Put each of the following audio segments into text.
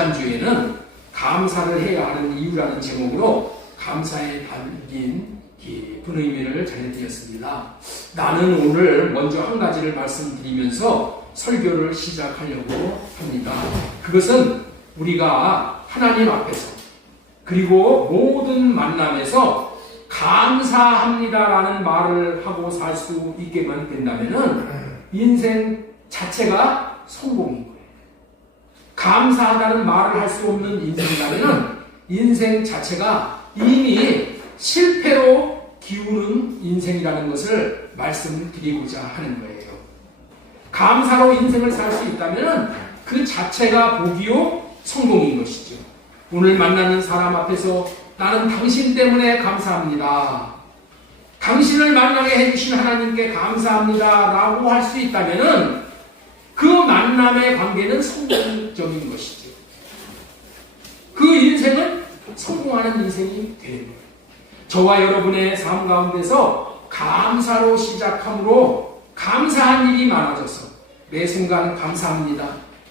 지난주에는 감사를 해야 하는 이유라는 제목으로 감사에 담긴 깊은 의미를 전해드렸습니다. 나는 오늘 먼저 한 가지를 말씀드리면서 설교를 시작하려고 합니다. 그것은 우리가 하나님 앞에서 그리고 모든 만남에서 감사합니다라는 말을 하고 살 수 있게만 된다면 인생 자체가 성공인 거예요. 감사하다는 말을 할 수 없는 인생이라면 인생 자체가 이미 실패로 기우는 인생이라는 것을 말씀드리고자 하는 거예요. 감사로 인생을 살 수 있다면 그 자체가 복이요 성공인 것이죠. 오늘 만나는 사람 앞에서 나는 당신 때문에 감사합니다. 당신을 만나게 해주신 하나님께 감사합니다 라고 할 수 있다면 그 만남의 관계는 성공적인 것이죠. 그 인생은 성공하는 인생이 되는 거예요. 저와 여러분의 삶 가운데서 감사로 시작함으로 감사한 일이 많아져서 매 순간 감사합니다.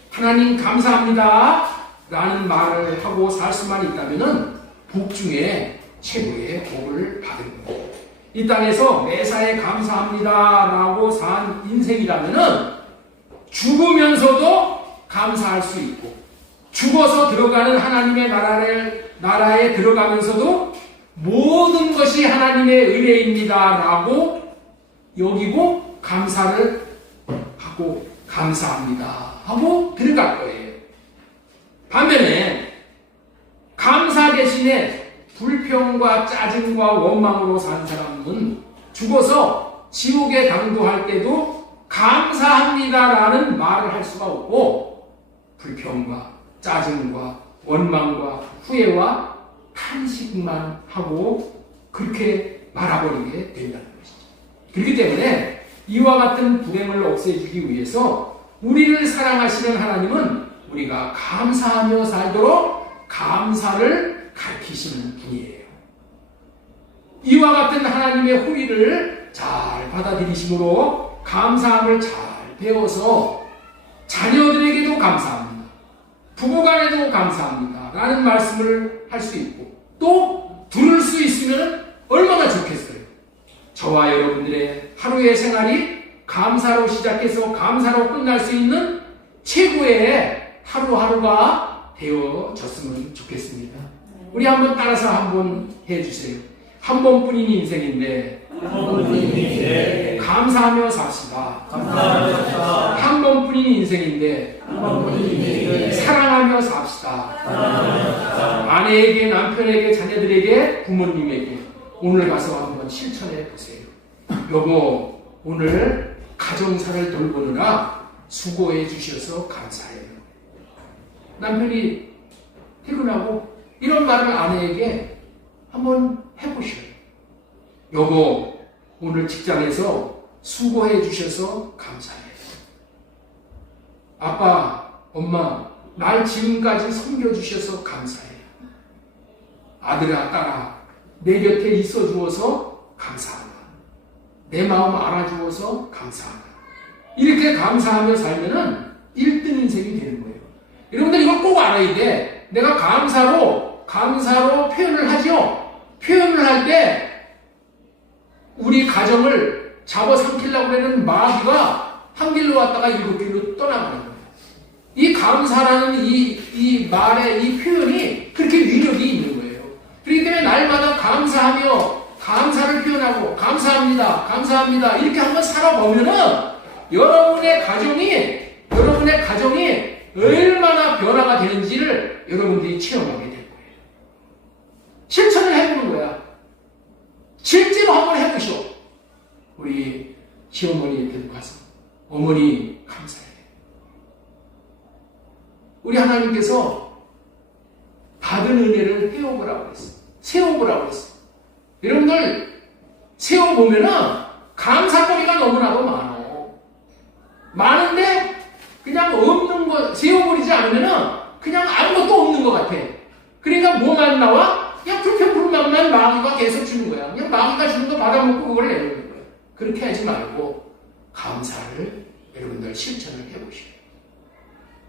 하나님 감사합니다 라는 말을 하고 살 수만 있다면 복 중에 최고의 복을 받은 거예요. 이 땅에서 매사에 감사합니다 라고 산 인생이라면 죽으면서도 감사할 수 있고 죽어서 들어가는 하나님의 나라에 들어가면서도 모든 것이 하나님의 은혜입니다 라고 여기고 감사를 하고 감사합니다 하고 들어갈 거예요. 반면에 감사 대신에 불평과 짜증과 원망으로 산 사람은 죽어서 지옥에 당도할 때도 감사합니다라는 말을 할 수가 없고 불평과 짜증과 원망과 후회와 탄식만 하고 그렇게 말아버리게 된다는 것이죠. 그렇기 때문에 이와 같은 불행을 없애주기 위해서 우리를 사랑하시는 하나님은 우리가 감사하며 살도록 감사를 가르치시는 분이에요. 이와 같은 하나님의 호의를 잘 받아들이심으로 감사함을 잘 배워서 자녀들에게도 감사합니다. 부부간에도 감사합니다 라는 말씀을 할 수 있고 또 들을 수 있으면 얼마나 좋겠어요. 저와 여러분들의 하루의 생활이 감사로 시작해서 감사로 끝날 수 있는 최고의 하루하루가 되어졌으면 좋겠습니다. 우리 한번 따라서 한번 해주세요. 한 번뿐인 인생인데 감사하며 삽시다. 한 번뿐인 인생인데 사랑하며 삽시다. 아내에게, 남편에게, 자녀들에게, 부모님에게 오늘 가서 한번 실천해 보세요. 여보, 오늘 가정사를 돌보느라 수고해 주셔서 감사해요. 남편이 퇴근하고 이런 말을 아내에게 한번 해보셔요. 여보, 오늘 직장에서 수고해 주셔서 감사해요. 아빠, 엄마, 날 지금까지 섬겨주셔서 감사해요. 아들아, 딸아, 내 곁에 있어 주어서 감사하다. 내 마음 알아주어서 감사하다. 이렇게 감사하며 살면은 1등 인생이 되는 거예요. 여러분들 이걸 꼭 알아야 돼. 내가 감사로 표현을 하죠. 표현을 할 때 우리 가정을 잡아삼키려고 하는 마귀가 한 길로 왔다가 7길로 떠나가는 거예요. 이 감사라는 이 말의 이 표현이 그렇게 위력이 있는 거예요. 그렇기 때문에 날마다 감사하며 감사를 표현하고 감사합니다 이렇게 한번 살아보면은 여러분의 가정이 얼마나 변화가 되는지를 여러분들이 체험하게 될 거예요. 실천을 해보는 거야. 실제로 한번 해보시오. 우리 시어머니한테 가서 어머니 감사해요. 우리 하나님께서 받은 은혜를 세워보라고 했어. 여러분들 세워보면은 감사거리가 너무나도 많은데 그냥 없는 거 세워버리지 않으면은 그냥 아무것도 없는 것 같아. 그러니까 뭐만 나와? 그냥 불평불만만 마귀가 계속 주는 거야. 그냥 마귀가 주는 거 받아먹고 그걸 내놓는 거야. 그렇게 하지 말고 감사를 여러분들 실천을 해보시오.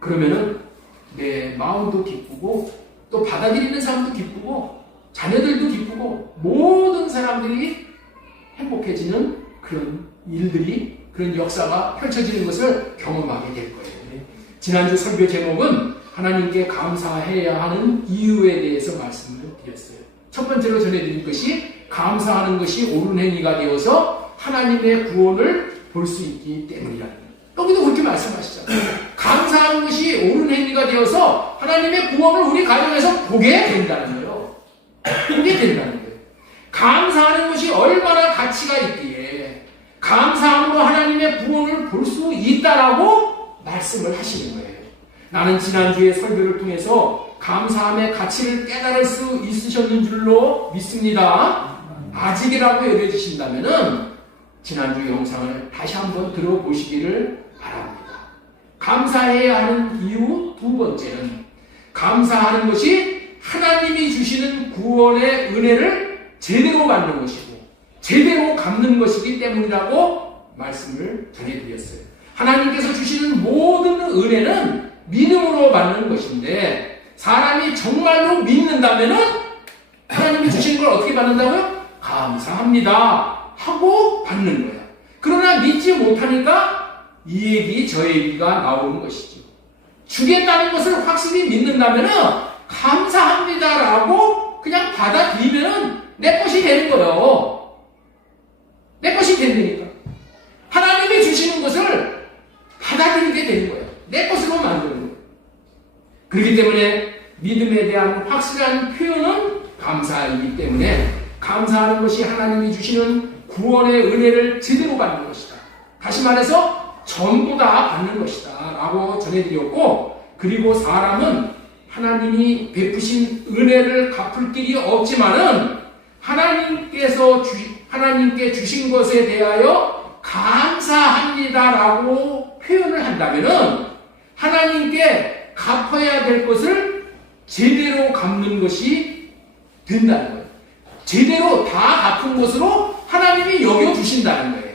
그러면은 내 마음도 기쁘고 또 받아들이는 사람도 기쁘고 자녀들도 기쁘고 모든 사람들이 행복해지는 그런 일들이 그런 역사가 펼쳐지는 것을 경험하게 될 거예요. 지난주 설교 제목은 하나님께 감사해야 하는 이유에 대해서 말씀을 드렸어요. 첫 번째로 전해드린 것이 감사하는 것이 옳은 행위가 되어서 하나님의 구원을 볼 수 있기 때문이라는 거예요. 여기도 그렇게 말씀하시잖아요. 감사하는 것이 옳은 행위가 되어서 하나님의 구원을 우리 가정에서 보게 된다는 거예요. 보게 된다는 거예요. 감사하는 것이 얼마나 가치가 있기에 감사함으로 하나님의 구원을 볼 수 있다라고 말씀을 하시는 거예요. 나는 지난주에 설교를 통해서 감사함의 가치를 깨달을 수 있으셨는 줄로 믿습니다. 아직이라고 여겨지신다면 지난주 영상을 다시 한번 들어보시기를 바랍니다. 감사해야 하는 이유 두 번째는 감사하는 것이 하나님이 주시는 구원의 은혜를 제대로 받는 것이고 제대로 갚는 것이기 때문이라고 말씀을 전해드렸어요. 하나님께서 주시는 모든 은혜는 믿음으로 받는 것인데 사람이 정말로 믿는다면 하나님이 주시는 걸 어떻게 받는다고요? 감사합니다 하고 받는 거야. 그러나 믿지 못하니까 이 얘기 저 얘기가 나오는 것이죠. 주겠다는 것을 확실히 믿는다면 감사합니다라고 그냥 받아들이면 내 것이 되는 거예요. 내 것이 된다니까. 하나님이 주시는 것을 받아들이게 되는 거예요. 내 것으로 만드는 거예요. 그렇기 때문에 믿음에 대한 확실한 표현은 감사이기 때문에 감사하는 것이 하나님이 주시는 구원의 은혜를 제대로 받는 것이다. 다시 말해서 전부 다 받는 것이다 라고 전해드렸고, 그리고 사람은 하나님이 베푸신 은혜를 갚을 길이 없지만은 하나님께 주신 것에 대하여 감사합니다라고 표현을 한다면은 하나님께 갚아야 될 것을 제대로 갚는 것이 된다는 거예요. 제대로 다 갚은 것으로 하나님이 여겨주신다는 거예요.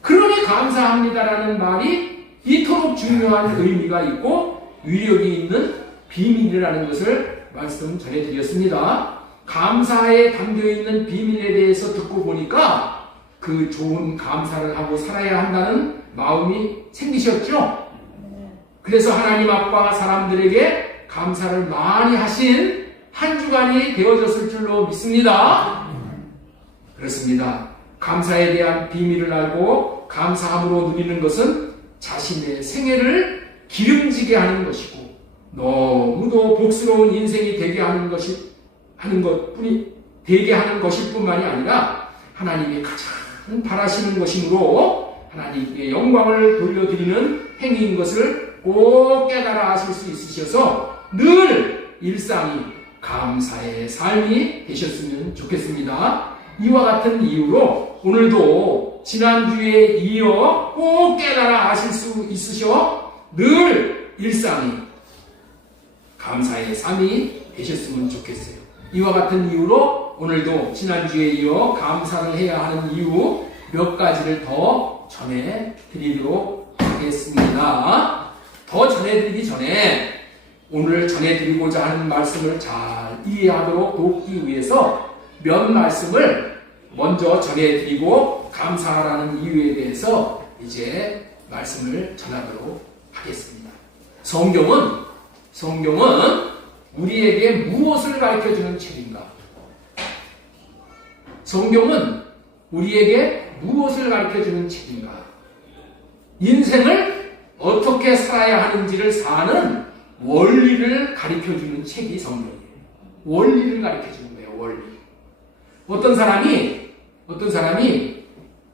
그러니 감사합니다라는 말이 이토록 중요한 의미가 있고 위력이 있는 비밀이라는 것을 말씀 전해드렸습니다. 감사에 담겨있는 비밀에 대해서 듣고 보니까 그 좋은 감사를 하고 살아야 한다는 마음이 생기셨죠? 그래서 하나님 앞과 사람들에게 감사를 많이 하신 한 주간이 되어졌을 줄로 믿습니다. 그렇습니다. 감사에 대한 비밀을 알고 감사함으로 누리는 것은 자신의 생애를 기름지게 하는 것이고 너무도 복스러운 인생이 되게 하는 것일 뿐만이 아니라 하나님이 가장 바라시는 것이므로 하나님께 영광을 돌려드리는 행위인 것을 꼭 깨달아 아실 수 있으셔서 늘 일상이 감사의 삶이 되셨으면 좋겠습니다. 이와 같은 이유로 오늘도 지난주에 이어 꼭 깨달아 아실 수 있으셔 늘 일상이 감사의 삶이 되셨으면 좋겠어요. 이와 같은 이유로 오늘도 지난주에 이어 감사를 해야 하는 이유 몇 가지를 더 전해드리도록 하겠습니다. 더 전해드리기 전에 오늘 전해드리고자 하는 말씀을 잘 이해하도록 돕기 위해서 몇 말씀을 먼저 전해드리고 감사하라는 이유에 대해서 이제 말씀을 전하도록 하겠습니다. 성경은 우리에게 무엇을 가르쳐주는 책인가? 성경은 우리에게 무엇을 가르쳐주는 책인가? 인생을 어떻게 살아야 하는지를 사는 원리를 가르쳐주는 책이 성경이에요. 원리를 가르쳐주는 거예요. 원리. 어떤 사람이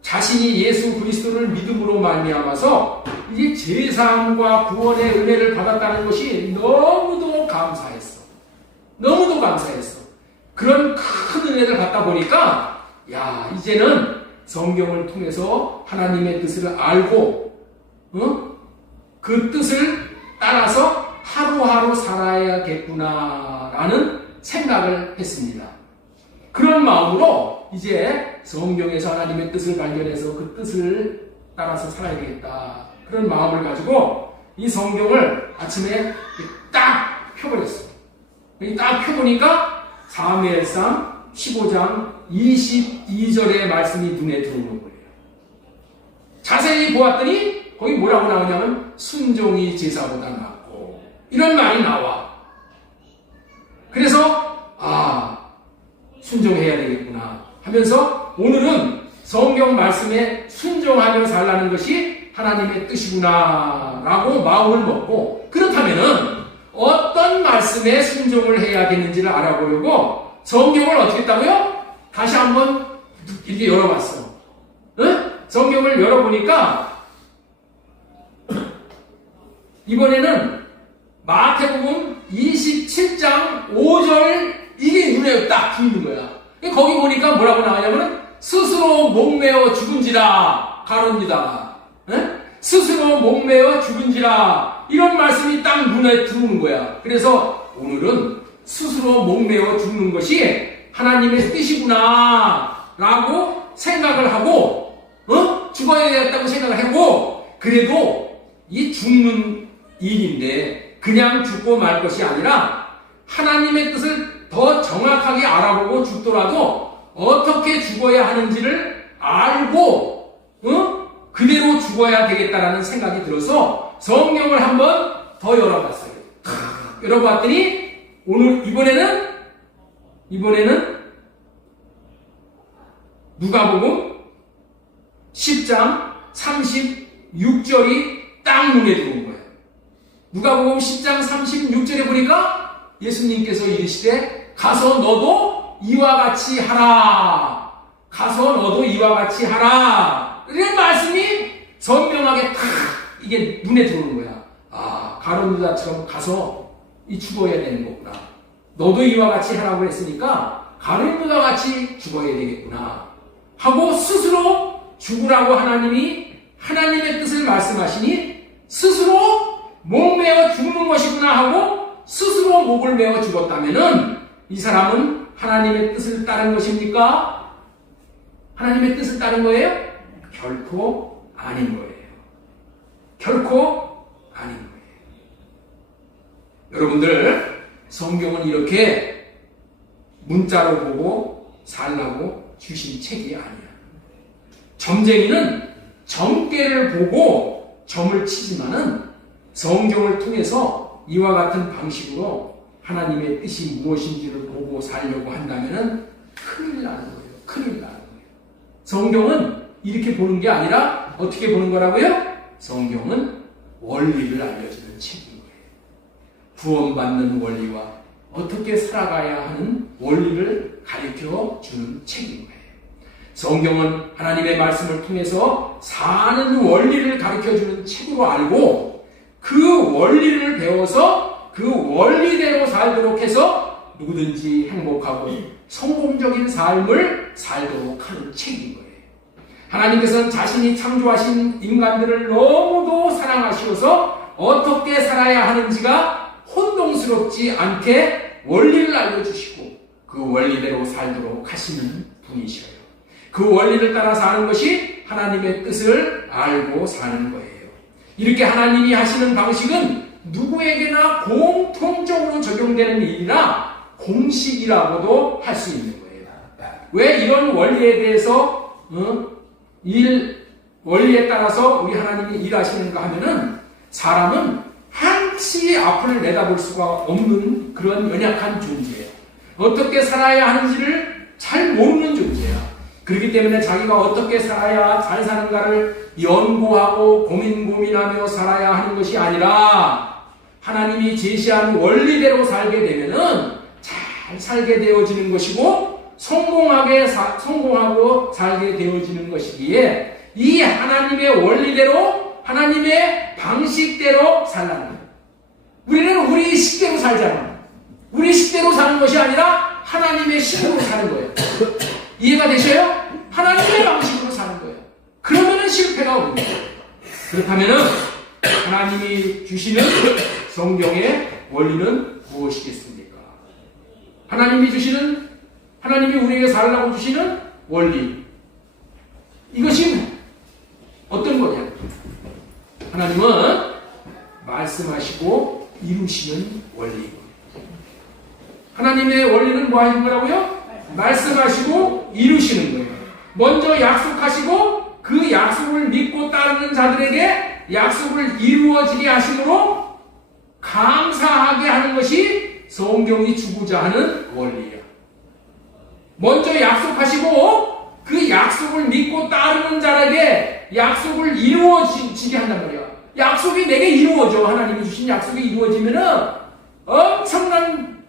자신이 예수 그리스도를 믿음으로 말미암아서 이제 제사함과 구원의 은혜를 받았다는 것이 너무도 감사했어. 그런 큰 은혜를 받다 보니까 이제는 성경을 통해서 하나님의 뜻을 알고 그 뜻을 따라서 하루하루 살아야겠구나라는 생각을 했습니다. 그런 마음으로 이제 성경에서 하나님의 뜻을 발견해서 그 뜻을 따라서 살아야 되겠다. 그런 마음을 가지고 이 성경을 아침에 딱 펴버렸어. 딱 펴보니까 사무엘상 15장 22절의 말씀이 눈에 들어오는 거예요. 자세히 보았더니 거기 뭐라고 나오냐면 순종이 제사보다 낫고 이런 말이 나와. 그래서 순종해야 되겠구나 하면서 오늘은 성경 말씀에 순종하며 살라는 것이 하나님의 뜻이구나 라고 마음을 먹고, 그렇다면은 어떤 말씀에 순종을 해야 되는지를 알아보려고 성경을 어떻게 했다고요? 다시 한번 이렇게 열어봤어. 응? 성경을 열어보니까 이번에는 마태복음 27장 5절 이게 눈에 딱 보이는 거야. 거기 보니까 뭐라고 나오냐면은 스스로 목매어 죽은지라 가론유다. 스스로 목매어 죽은지라 이런 말씀이 딱 눈에 들어오는 거야. 그래서 오늘은 스스로 목매어 죽는 것이 하나님의 뜻이구나 라고 생각을 하고 죽어야 되겠다고 생각을 하고, 그래도 이 죽는 일인데 그냥 죽고 말 것이 아니라 하나님의 뜻을 더 정확하게 알아보고 죽더라도 어떻게 죽어야 하는지를 알고 그대로 죽어야 되겠다라는 생각이 들어서 성경을 한번 더 열어봤어요. 열어봤더니 오늘 이번에는 누가복음 10장 36절이 딱 눈에 들어온 거예요. 누가복음 10장 36절에 보니까 예수님께서 이르시되 가서 너도 이와 같이 하라. 가서 너도 이와 같이 하라. 이런 말씀이 선명하게 딱 이게 눈에 들어오는 거야. 가룟유다처럼 가서 이 죽어야 되는 거구나. 너도 이와 같이 하라고 했으니까 가룟유다 같이 죽어야 되겠구나 하고 스스로 죽으라고 하나님이 하나님의 뜻을 말씀하시니 스스로 목매어 죽는 것이구나 하고 스스로 목을 메어 죽었다면은 이 사람은 하나님의 뜻을 따른 것입니까? 하나님의 뜻을 따른 거예요? 결코 아닌 거예요. 결코 아닌 거예요. 여러분들, 성경은 이렇게 문자로 보고 살라고 주신 책이 아니야. 점쟁이는 점괘를 보고 점을 치지만은 성경을 통해서 이와 같은 방식으로 하나님의 뜻이 무엇인지를 보고 살려고 한다면은 큰일 나는 거예요. 큰일 나는 거예요. 성경은 이렇게 보는 게 아니라 어떻게 보는 거라고요? 성경은 원리를 알려주는 책인 거예요. 구원받는 원리와 어떻게 살아가야 하는 원리를 가르쳐 주는 책인 거예요. 성경은 하나님의 말씀을 통해서 사는 원리를 가르쳐 주는 책으로 알고 그 원리를 배워서 그 원리대로 살도록 해서 누구든지 행복하고 성공적인 삶을 살도록 하는 책인 거예요. 하나님께서는 자신이 창조하신 인간들을 너무도 사랑하시어서 어떻게 살아야 하는지가 혼동스럽지 않게 원리를 알려주시고 그 원리대로 살도록 하시는 분이셔요. 그 원리를 따라 사는 것이 하나님의 뜻을 알고 사는 거예요. 이렇게 하나님이 하시는 방식은 누구에게나 공통적으로 적용되는 일이라 공식이라고도 할 수 있는 거예요. 왜 이런 원리에 대해서 원리에 따라서 우리 하나님이 일하시는가 하면은 사람은 한치 앞을 내다볼 수가 없는 그런 연약한 존재예요. 어떻게 살아야 하는지를 잘 모르는 존재야. 그렇기 때문에 자기가 어떻게 살아야 잘 사는가를 연구하고 고민하며 살아야 하는 것이 아니라 하나님이 제시한 원리대로 살게 되면은 잘 살게 되어지는 것이고 성공하고 살게 되어지는 것이기에 이 하나님의 원리대로 하나님의 방식대로 살라는 거예요. 우리는 우리 식대로 살잖아. 우리 식대로 사는 것이 아니라 하나님의 식으로 사는 거예요. 이해가 되셔요? 하나님의 방식으로 사는 거예요. 그러면은 실패가 없는 거예요. 그렇다면은 하나님이 주시는 성경의 원리는 무엇이겠습니까? 하나님이 우리에게 살라고 주시는 원리. 이것이 어떤 거냐? 하나님은 말씀하시고 이루시는 원리입니다. 하나님의 원리는 뭐 하는 거라고요? 말씀하시고 이루시는 거예요. 먼저 약속하시고 그 약속을 믿고 따르는 자들에게 약속을 이루어지게 하심으로 감사하게 하는 것이 성경이 주고자 하는 원리예요. 먼저 약속하시고 그 약속을 믿고 따르는 자에게 약속을 이루어지게 한단 말이야. 약속이 내게 이루어져. 하나님이 주신 약속이 이루어지면은 엄청난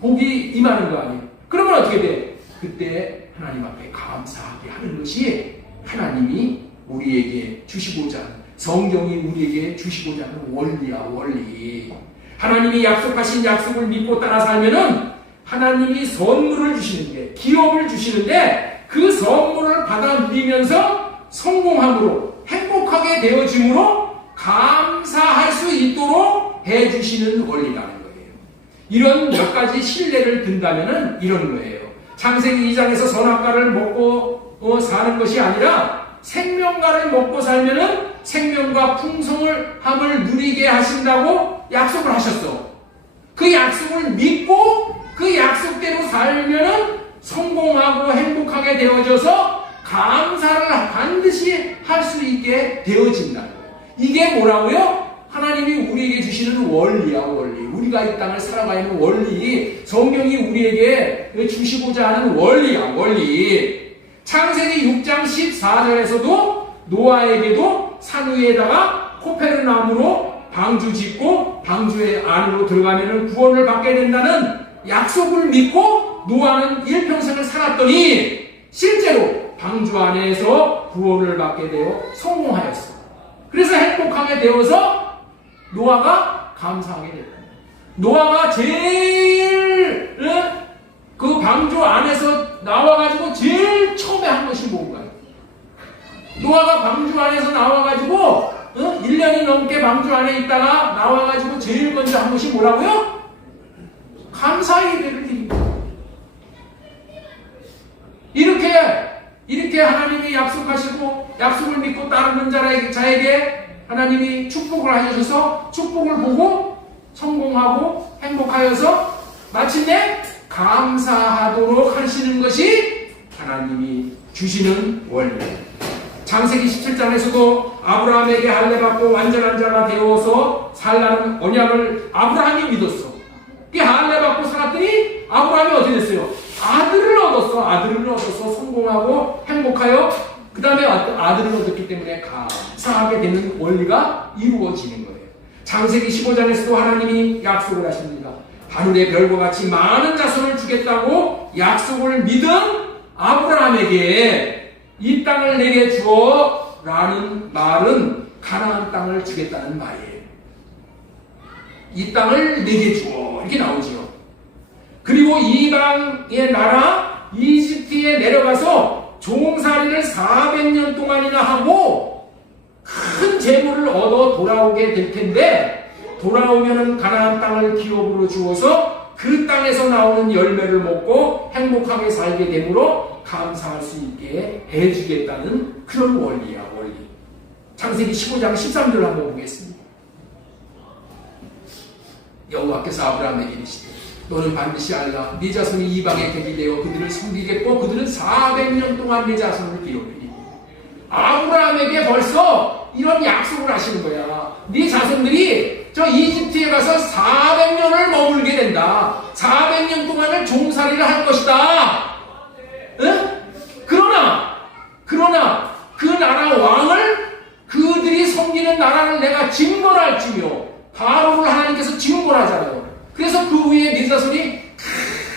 복이 임하는 거 아니에요. 그러면 어떻게 돼? 그때 하나님 앞에 감사하게 하는 것이 하나님이 우리에게 주시고자 하는, 성경이 우리에게 주시고자 하는 원리야, 원리. 하나님이 약속하신 약속을 믿고 따라 살면은 하나님이 선물을 주시는데, 기업을 주시는데 그 선물을 받아 누리면서 성공함으로 행복하게 되어짐으로 감사할 수 있도록 해주시는 원리라는 거예요. 이런 몇 가지 신뢰를 든다면은 이런 거예요. 창세기 2장에서 선악과를 먹고 사는 것이 아니라 생명과를 먹고 살면은 생명과 풍성함을 누리게 하신다고 약속을 하셨어. 그 약속을 믿고 그 약속대로 살면은 성공하고 행복하게 되어져서 감사를 반드시 할 수 있게 되어진다는 거예요. 이게 뭐라고요? 하나님이 우리에게 주시는 원리야, 원리. 우리가 이 땅을 살아가는 원리. 성경이 우리에게 주시고자 하는 원리야, 원리. 창세기 6장 14절에서도 노아에게도 산 위에다가 코페르나무로 방주 짓고 방주의 안으로 들어가면 구원을 받게 된다는 약속을 믿고 노아는 일평생을 살았더니 실제로 방주 안에서 구원을 받게 되어 성공하였어. 그래서 행복하게 되어서 노아가 감사하게 됐다. 노아가 제일 그 방주 안에서 나와가지고 제일 처음에 한 것이 뭔가요? 노아가 방주 안에서 나와가지고 1년이 넘게 방주 안에 있다가 나와가지고 제일 먼저 한 것이 뭐라고요? 감사 예배를 드립니다. 이렇게 하나님이 약속하시고 약속을 믿고 따르는 자에게 하나님이 축복을 하셔서 축복을 보고 성공하고 행복하여서 마침내 감사하도록 하시는 것이 하나님이 주시는 원리. 창세기 17장에서도 아브라함에게 할례받고 완전한 자가 되어서 살라는 언약을 아브라함이 믿었어. 그 할례받고 살았더니 아브라함이 어떻게 됐어요? 아들을 얻어서 성공하고 행복하여 그 다음에 아들을 얻었기 때문에 감사하게 되는 원리가 이루어지는 거예요. 창세기 15장에서도 하나님이 약속을 하십니다. 하늘의 별과 같이 많은 자손을 주겠다고 약속을 믿은 아브라함에게 이 땅을 내게 주어 라는 말은 가나안 땅을 주겠다는 말이에요. 이 땅을 내게 주어 이렇게 나오지요. 그리고 이방의 나라 이집트에 내려가서 종살이를 400년 동안이나 하고 큰 재물을 얻어 돌아오게 될 텐데 돌아오면은 가나안 땅을 기업으로 주어서 그 땅에서 나오는 열매를 먹고 행복하게 살게 되므로 감사할 수 있게 해주겠다는 그런 원리야, 원리. 창세기 15장 13절 한번 보겠습니다. 여호와께서 아브라함에게 이르시되 너는 반드시 알라 네 자손이 이방에 객이 되어 그들을 섬기겠고 그들은 400년 동안 네 자손을 기록하리니. 아브라함에게 벌써 이런 약속을 하시는 거야. 네 자손들이 저 이집트에 가서 400년을 머물게 된다. 400년 동안을 종살이를 할 것이다. 응? 그러나 그 나라 왕을 그들이 섬기는 나라를 내가 징벌할지며 바로를 하나님께서 징벌하잖아요. 그래서 그 위에 네 자손이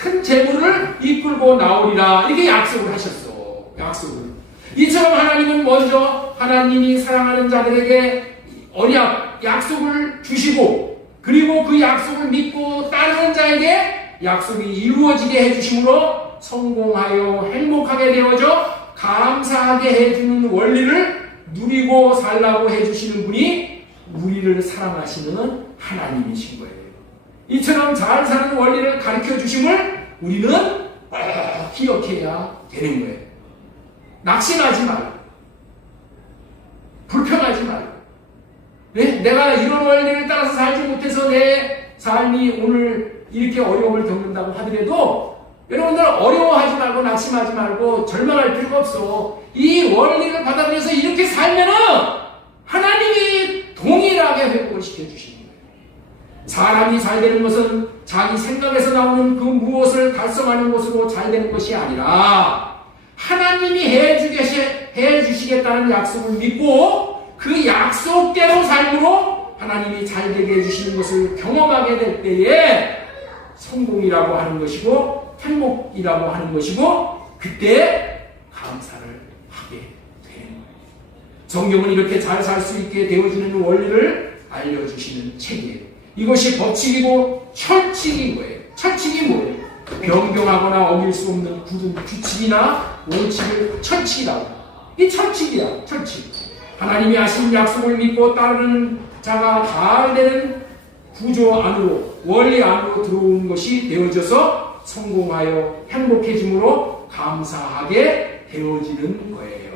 큰 재물을 이끌고 나오리라 이렇게 약속을 하셨어. 약속을. 이처럼 하나님은 먼저 하나님이 사랑하는 자들에게 언약, 약속을 주시고 그리고 그 약속을 믿고 따르는 자에게 약속이 이루어지게 해주심으로 성공하여 행복하게 되어져 감사하게 해주는 원리를 누리고 살라고 해주시는 분이 우리를 사랑하시는 하나님이신 거예요. 이처럼 잘 사는 원리를 가르쳐 주심을 우리는 기억해야 되는 거예요. 낙심하지 말고 불평하지 말고 네? 내가 이런 원리를 따라서 살지 못해서 내 삶이 오늘 이렇게 어려움을 겪는다고 하더라도 여러분들 어려워하지 말고 낙심하지 말고 절망할 필요가 없어. 이 원리를 받아들여서 이렇게 살면은 하나님이 동일하게 회복을 시켜주시는 거예요. 사람이 잘 되는 것은 자기 생각에서 나오는 그 무엇을 달성하는 것으로 잘 되는 것이 아니라 하나님이 해주시겠다는 약속을 믿고 그 약속대로 삶으로 하나님이 잘 되게 해주시는 것을 경험하게 될 때에 성공이라고 하는 것이고 행복이라고 하는 것이고 그때 감사를 하게 되는 거예요. 성경은 이렇게 잘 살 수 있게 되어지는 원리를 알려주시는 책이에요. 이것이 법칙이고 철칙인 거예요. 철칙이 뭐예요? 변경하거나 어길 수 없는 굳은 규칙이나 원칙을 철칙이라고 해요. 이 철칙이야. 철칙. 하나님이 하신 약속을 믿고 따르는 자가 잘 되는 구조 안으로 원리 안으로 들어온 것이 되어져서 성공하여 행복해짐으로 감사하게 되어지는 거예요.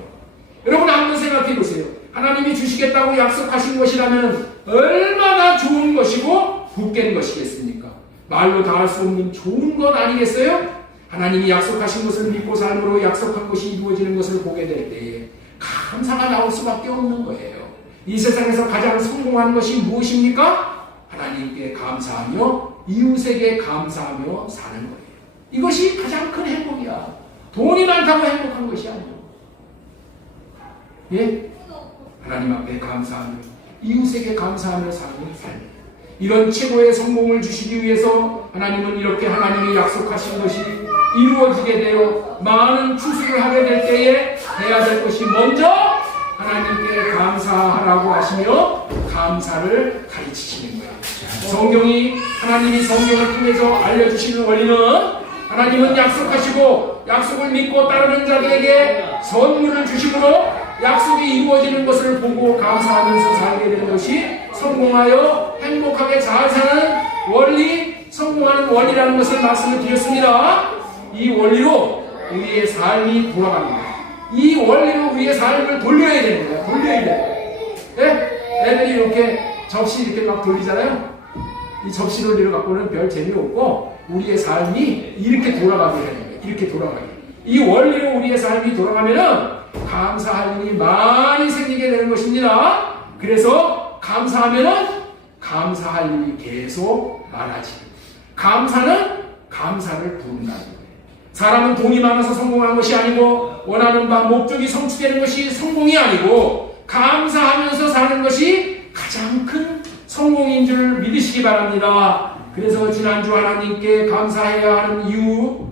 여러분 한번 생각해 보세요. 하나님이 주시겠다고 약속하신 것이라면 얼마나 좋은 것이고 복된 것이겠습니까? 말로 다 할 수 없는 좋은 것 아니겠어요? 하나님이 약속하신 것을 믿고 삶으로 약속한 것이 이루어지는 것을 보게 될 때에 감사가 나올 수밖에 없는 거예요. 이 세상에서 가장 성공한 것이 무엇입니까? 하나님께 감사하며 이웃에게 감사하며 사는 거예요. 이것이 가장 큰 행복이야. 돈이 많다고 행복한 것이 아니에요. 예? 하나님 앞에 감사하며 이웃에게 감사하며 사는 삶이에요. 이런 최고의 성공을 주시기 위해서 하나님은 이렇게 하나님이 약속하신 것이 이루어지게 되어 많은 추수를 하게 될 때에 해야 될 것이 먼저 하나님께 감사하라고 하시며 감사를 가르치시는 거예요. 성경이 하나님이 성경을 통해서 알려주시는 원리는 하나님은 약속하시고 약속을 믿고 따르는 자들에게 선물을 주심으로 약속이 이루어지는 것을 보고 감사하면서 살게 되는 것이 성공하여 행복하게 잘 사는 원리, 성공하는 원리라는 것을 말씀을 드렸습니다. 이 원리로 우리의 삶이 돌아갑니다. 이 원리로 우리의 삶을 돌려야 됩니다. 돌려야 돼요. 예? 애들이 이렇게 접시 이렇게 막 돌리잖아요. 이 접시 돌리를 갖고는 별 재미없고 우리의 삶이 이렇게 돌아가게 되는 거예요. 이렇게 돌아가게. 이 원리로 우리의 삶이 돌아가면은 감사할 일이 많이 생기게 되는 것입니다. 그래서 감사하면은 감사할 일이 계속 많아지는 거예요. 감사는 감사를 부른다는 거예요. 사람은 돈이 많아서 성공하는 것이 아니고 원하는 바 목적이 성취되는 것이 성공이 아니고 감사하면서 사는 것이 가장 큰 성공인 줄 믿으시기 바랍니다. 그래서 지난주 하나님께 감사해야 하는 이유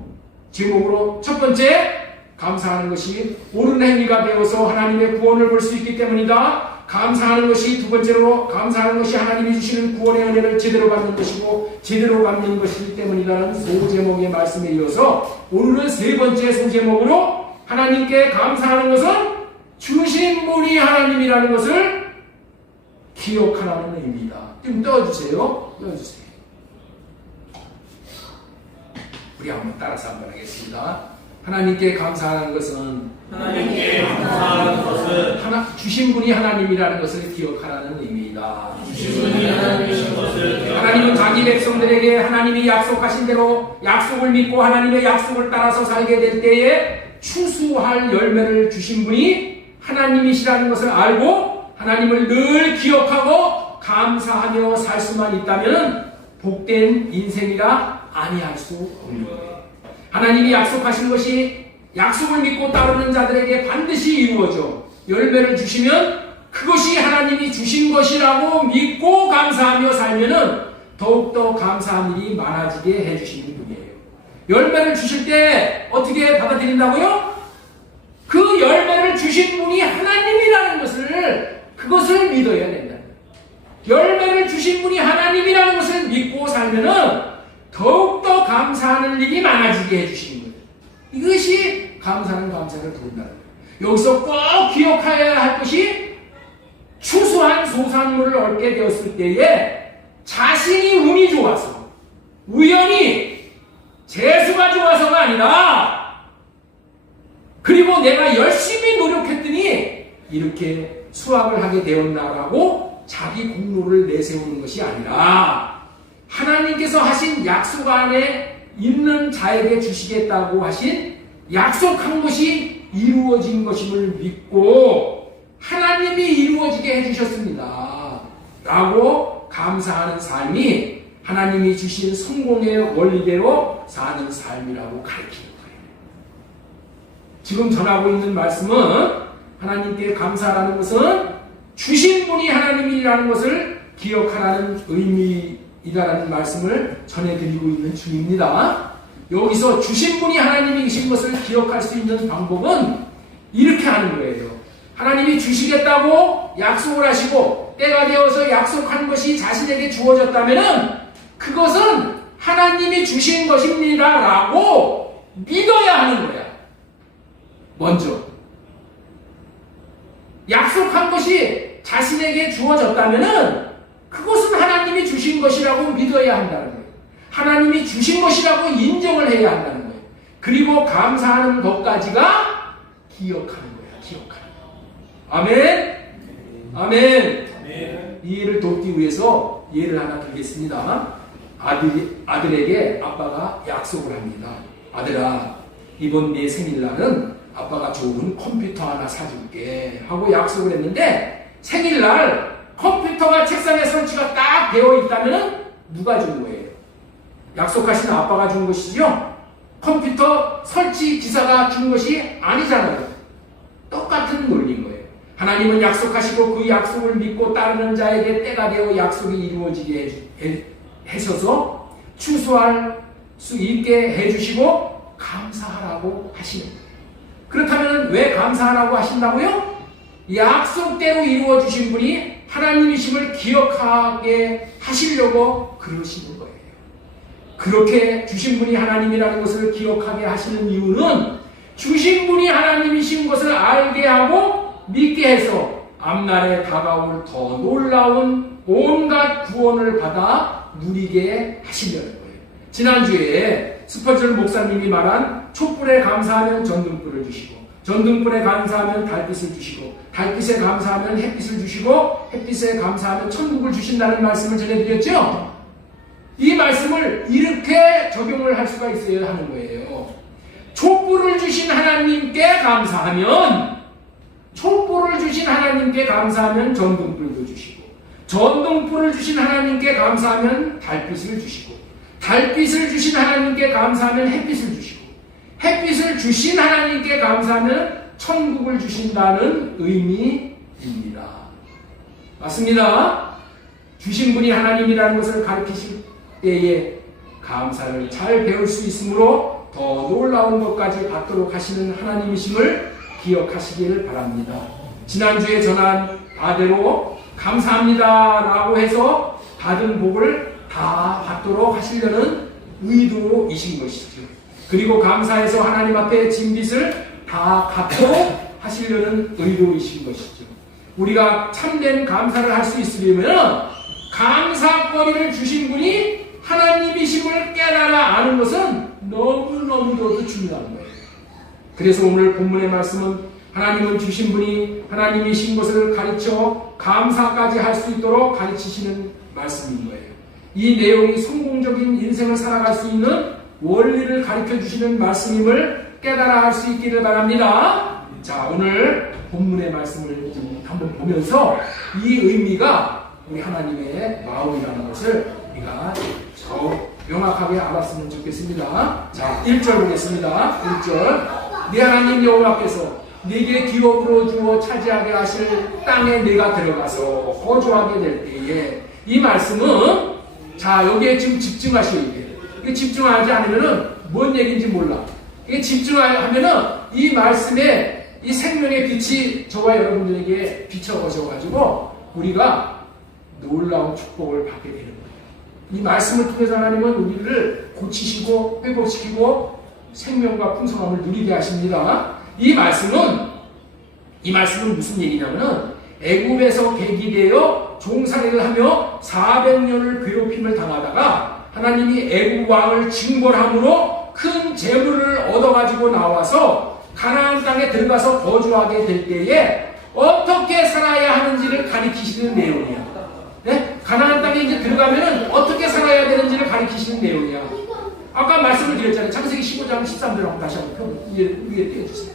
제목으로 첫 번째 감사하는 것이 옳은 행위가 되어서 하나님의 구원을 볼 수 있기 때문이다. 감사하는 것이 두 번째로 감사하는 것이 하나님이 주시는 구원의 은혜를 제대로 받는 것이고 제대로 갚는 것이기 때문이라는 소제목의 말씀에 이어서 오늘은 세 번째 소제목으로 하나님께 감사하는 것은 주신 분이 하나님이라는 것을 기억하라는 의미입니다. 좀 떼어주세요. 떼어주세요. 우리 한번 따라서 한번 하겠습니다. 하나님께 감사하는 것은 주신 분이 하나님이라는 것을 기억하라는 의미이다. 하나님은 자기 백성들에게 하나님이 약속하신 대로 약속을 믿고 하나님의 약속을 따라서 살게 될 때에 추수할 열매를 주신 분이 하나님이시라는 것을 알고 하나님을 늘 기억하고 감사하며 살 수만 있다면 복된 인생이라 아니할 수 없는 거예요. 하나님이 약속하신 것이 약속을 믿고 따르는 자들에게 반드시 이루어져 열매를 주시면 그것이 하나님이 주신 것이라고 믿고 감사하며 살면은 더욱더 감사한 일이 많아지게 해주시는 분이에요. 열매를 주실 때 어떻게 받아들인다고요? 그 열매를 주신 분이 하나님이라는 것을 그것을 믿어야 된다. 열매를 주신 분이 하나님이라는 것을 믿고 살면은 더욱더 감사하는 일이 많아지게 해주시는 거예요. 이것이 감사는 감사를 부른다는 거예요. 여기서 꼭 기억해야 할 것이 추수한 소산물을 얻게 되었을 때에 자신이 운이 좋아서 우연히 재수가 좋아서가 아니라 그리고 내가 열심히 노력했더니 이렇게 수확을 하게 되었나라고 자기 공로를 내세우는 것이 아니라 하나님께서 하신 약속 안에 있는 자에게 주시겠다고 하신 약속한 것이 이루어진 것임을 믿고 하나님이 이루어지게 해주셨습니다 라고 감사하는 삶이 하나님이 주신 성공의 원리대로 사는 삶이라고 가르치는 거예요. 지금 전하고 있는 말씀은 하나님께 감사하라는 것은 주신 분이 하나님이라는 것을 기억하라는 의미이다라는 말씀을 전해드리고 있는 중입니다. 여기서 주신 분이 하나님이신 것을 기억할 수 있는 방법은 이렇게 하는 거예요. 하나님이 주시겠다고 약속을 하시고 때가 되어서 약속한 것이 자신에게 주어졌다면 그것은 하나님이 주신 것입니다 라고 믿어야 하는 거야. 먼저 약속한 것이 자신에게 주어졌다면 그것은 하나님이 주신 것이라고 믿어야 한다는 거예요. 하나님이 주신 것이라고 인정을 해야 한다는 거예요. 그리고 감사하는 것까지가 기억하는 거야. 기억하는 거. 아멘. 아멘. 아멘. 이 일을 돕기 위해서 예를 하나 드리겠습니다. 아들에게 아빠가 약속을 합니다. 아들아, 이번 내 생일날은 아빠가 좋은 컴퓨터 하나 사줄게 하고 약속을 했는데 생일날 컴퓨터가 책상에 설치가 딱 되어 있다면 누가 준 거예요? 약속하신 아빠가 준 것이죠? 컴퓨터 설치 기사가 준 것이 아니잖아요. 똑같은 논리인 거예요. 하나님은 약속하시고 그 약속을 믿고 따르는 자에게 때가 되어 약속이 이루어지게 하셔서 추수할 수 있게 해주시고 감사하라고 하시는 거예요. 그렇다면 왜 감사하라고 하신다고요? 약속대로 이루어 주신 분이 하나님이심을 기억하게 하시려고 그러시는 거예요. 그렇게 주신 분이 하나님이라는 것을 기억하게 하시는 이유는 주신 분이 하나님이신 것을 알게 하고 믿게 해서 앞날에 다가올 더 놀라운 온갖 구원을 받아 누리게 하시려는 거예요. 지난주에 스퍼전 목사님이 말한 촛불에 감사하면 전등불을 주시고 전등불에 감사하면 달빛을 주시고 달빛에 감사하면 햇빛을 주시고 햇빛에 감사하면 천국을 주신다는 말씀을 전해드렸죠? 이 말씀을 이렇게 적용을 할 수가 있어야 하는 거예요. 촛불을 주신 하나님께 감사하면 촛불을 주신 하나님께 감사하면 전등불도 주시고 전등불을 주신 하나님께 감사하면 달빛을 주시고 달빛을 주신 하나님께 감사하면 햇빛을 주시고 햇빛을 주신 하나님께 감사하면 천국을 주신다는 의미입니다. 맞습니다. 주신 분이 하나님이라는 것을 가르치실 때에 감사를 잘 배울 수 있으므로 더 놀라운 것까지 받도록 하시는 하나님이심을 기억하시기를 바랍니다. 지난주에 전한 바대로 감사합니다 라고 해서 받은 복을 다 받도록 하시려는 의도이신 것이죠. 그리고 감사해서 하나님 앞에 진 빚을 다 갚도록 하시려는 의도이신 것이죠. 우리가 참된 감사를 할 수 있으려면 감사거리를 주신 분이 하나님이심을 깨달아 아는 것은 너무너무도 중요한 거예요. 그래서 오늘 본문의 말씀은 하나님은 주신 분이 하나님이신 것을 가르쳐 감사까지 할 수 있도록 가르치시는 말씀인 거예요. 이 내용이 성공적인 인생을 살아갈 수 있는 원리를 가르쳐 주시는 말씀임을 깨달아 할 수 있기를 바랍니다. 자, 오늘 본문의 말씀을 한번 보면서 이 의미가 우리 하나님의 마음이라는 것을 우리가 명확하게 알았으면 좋겠습니다. 자, 1절 보겠습니다. 1절. 네 하나님 여호와께서 네게 기업으로 주어 차지하게 하실 땅에 네가 들어가서 거주하게 될 때에 이 말씀은 자, 여기에 지금 집중하셔야 돼요. 이게 집중하지 않으면은 뭔 얘기인지 몰라. 이게 집중하면은 이 말씀에 이 생명의 빛이 저와 여러분들에게 비춰오셔가지고 우리가 놀라운 축복을 받게 되는 거예요. 이 말씀을 통해서 하나님은 우리를 고치시고 회복시키고 생명과 풍성함을 누리게 하십니다. 이 말씀은 무슨 얘기냐면은 애굽에서 계기되어 종살이를 하며 400년을 괴롭힘을 당하다가 하나님이 애굽 왕을 징벌함으로 큰 재물을 얻어가지고 나와서 가나안 땅에 들어가서 거주하게 될 때에 어떻게 살아야 하는지를 가리키시는 내용이야. 가나안 땅에 이제 들어가면은 어떻게 살아야 되는지를 가르치시는 내용이야. 아까 말씀을 드렸잖아요. 창세기 15장 13절하고 다시 한번 위에 띄워주세요.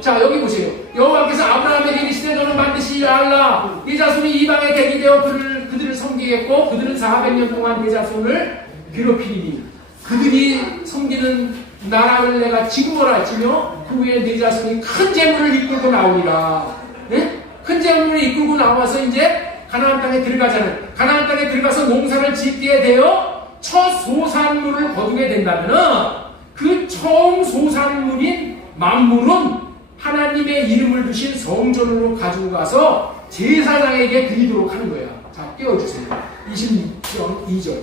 자, 여기 보세요. 여호와께서 아브라함에게 이르시되 너는 반드시 알라 네 자손이 이방에 객이 되어 그들을 섬기겠고 그들은 400년 동안 네 자손을 괴롭히리니 그들이 섬기는 나라를 내가 지구라 할지며 그 후에 네 자손이 큰 재물을 이끌고 나오리라. 네? 큰 재물을 이끌고 나와서 이제 가나안 땅에 들어가잖아요. 가나안 땅에 들어가서 농사를 짓게 되어 첫 소산물을 거두게 된다면은 그 처음 소산물인 만물은 하나님의 이름을 두신 성전으로 가지고 가서 제사장에게 드리도록 하는 거야. 자, 띄워주세요. 26장 2절.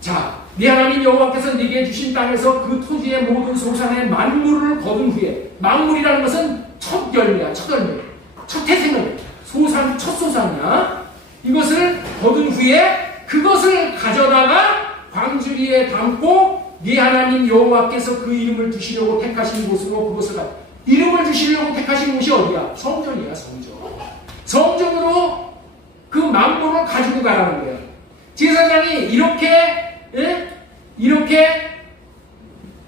자, 네 하나님 여호와께서 네게 주신 땅에서 그 토지의 모든 소산의 만물을 거둔 후에, 만물이라는 것은 첫 열매야, 첫 열매, 첫 태생을 소산, 첫 소산이야. 이것을 거둔 후에 그것을 가져다가 광주리에 담고 네 하나님 여호와께서 그 이름을 두시려고 택하신 곳으로 그것을 가. 이름을 주시려고 택하신 곳이 어디야? 성전이야, 성전. 성전으로 그 만물을 가지고 가라는 거야. 제사장이 이렇게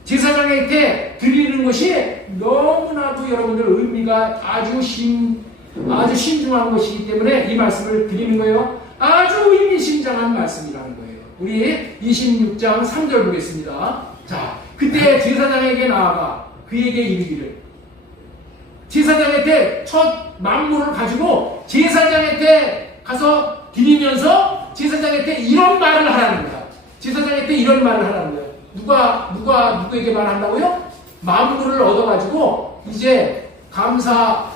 제사장한테 드리는 것이 너무나도 여러분들 의미가 아주 신중한 것이기 때문에 이 말씀을 드리는 거예요. 아주 의미심장한 말씀이라는 거예요. 우리 26장 3절 보겠습니다. 자, 그때 제사장에게 나아가 그에게 이르기를, 제사장한테 첫 만물을 가지고 제사장한테 가서 드리면서 제사장한테 이런 말을 하라는 거야. 제사장한테 이런 말을 하라는 거야. 누가 누구에게 말한다고요? 만물을 얻어가지고 이제 감사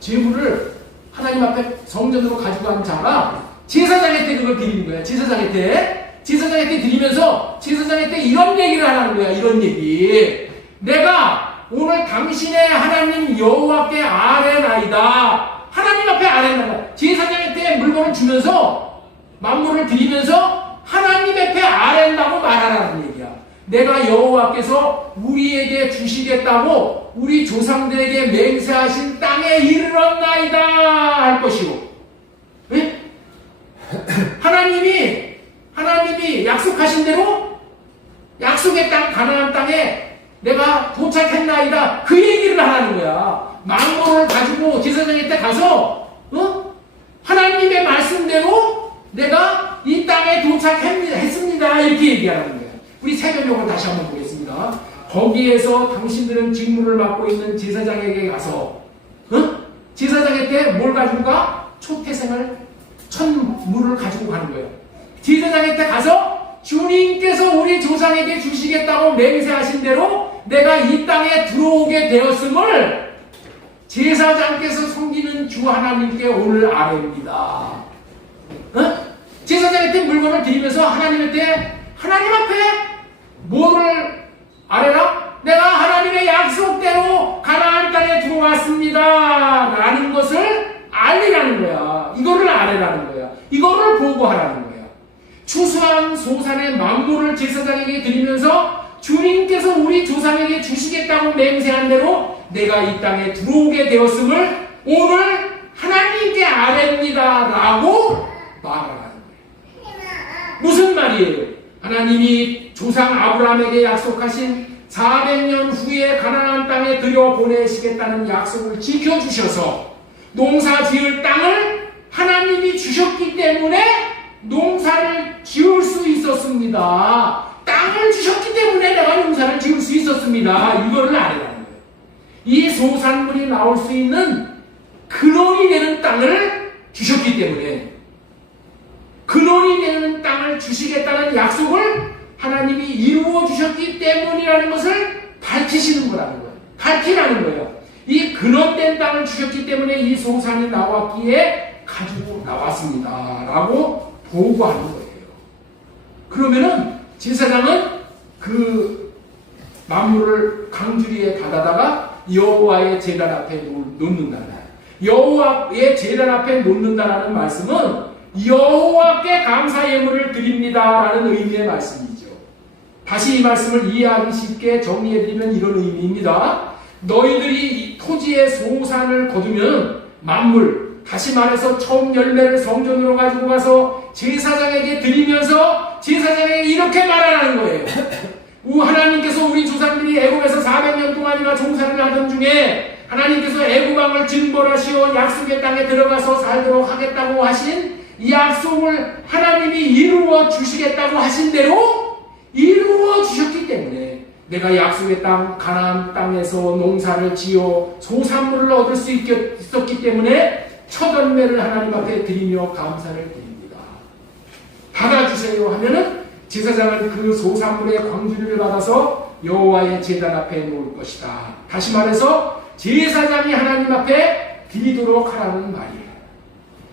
제물을 하나님 앞에 성전으로 가지고 간 자가 제사장한테 그걸 드리는 거야. 제사장한테 드리면서 제사장한테 이런 얘기를 하라는 거야. 이런 얘기. 내가 오늘 당신의 하나님 여호와께 아뢰나이다. 하나님 앞에 아뢰나이다. 제사장한테 물건을 주면서 만물을 드리면서 하나님 앞에 아뢰다고 말하라는 얘기야. 내가 여호와께서 우리에게 주시겠다고 우리 조상들에게 맹세하신 땅에 이르렀나이다 할 것이고, 네? 하나님이 약속하신 대로 약속의 땅 가나안 땅에 내가 도착했나이다 그 얘기를 하라는 거야. 만물을 가지고 제사장한테 가서 하나님의 말씀대로 내가 이 땅에 도착했습니다 이렇게 얘기하라는 거야. 우리 세변역을 다시 한번 보겠습니다. 거기에서 당신들은 직무를 맡고 있는 제사장에게 가서 제사장한테 뭘 가지고 가? 초태생을 천물을 가지고 가는 거예요. 제사장한테 가서 주님께서 우리 조상에게 주시겠다고 맹세하신 대로 내가 이 땅에 들어오게 되었음을 제사장께서 섬기는 주 하나님께 오늘 아뢰입니다. 제사장한테 물건을 드리면서 하나님 앞에 뭐를 아뢰라? 내가 하나님의 약속대로 가나안 땅에 들어왔습니다 라는 것을 알리라는 거야. 이거를 아뢰라는 거야. 이거를 보고하라는 거야. 추수한 소산의 만물을 제사장에게 드리면서 주님께서 우리 조상에게 주시겠다고 맹세한 대로 내가 이 땅에 들어오게 되었음을 오늘 하나님께 아뢰입니다 라고 말하라는 거예요. 무슨 말이에요? 하나님이 조상 아브라함에게 약속하신 400년 후에 가나안 땅에 들여보내시겠다는 약속을 지켜주셔서 농사 지을 땅을 하나님이 주셨기 때문에 농사를 지을 수 있었습니다. 땅을 주셨기 때문에 내가 농사를 지을 수 있었습니다. 이거를 알아라는 거예요. 이 소산물이 나올 수 있는 근원이 되는 땅을 주셨기 때문에 근원이 되는 땅을 주시겠다는 약속을 하나님이 이루어 주셨기 때문이라는 것을 밝히시는 거라는 거예요. 밝히라는 거예요. 이 근원된 땅을 주셨기 때문에 이 소산이 나왔기에 가지고 나왔습니다 라고 보고하는 거예요. 그러면은 제사장은 그 만물을 강주리에 가다다가 여호와의 제단 앞에 놓는다. 여호와의 제단 앞에 놓는다라는 말씀은 여호와께 감사 예물을 드립니다라는 의미의 말씀이죠. 다시 이 말씀을 이해하기 쉽게 정리해드리면 이런 의미입니다. 너희들이 이 토지의 소산을 거두면 만물, 다시 말해서 처음 열매를 성전으로 가지고 가서 제사장에게 드리면서 제사장에게 이렇게 말하라는 거예요. 하나님께서 우리 조상들이 애굽에서 400년 동안이나 종살이를 하던 중에 하나님께서 애굽 왕을 징벌하시어 약속의 땅에 들어가서 살도록 하겠다고 하신 이 약속을 하나님이 이루어 주시겠다고 하신 대로 이루어 주셨기 때문에 내가 약속의 땅 가나안 땅에서 농사를 지어 소산물을 얻을 수 있었기 때문에 첫 열매를 하나님 앞에 드리며 감사를 드립니다. 받아주세요 하면은 제사장은 그 소산물의 광주를 받아서 여호와의 제단 앞에 놓을 것이다. 다시 말해서 제사장이 하나님 앞에 드리도록 하라는 말이에요.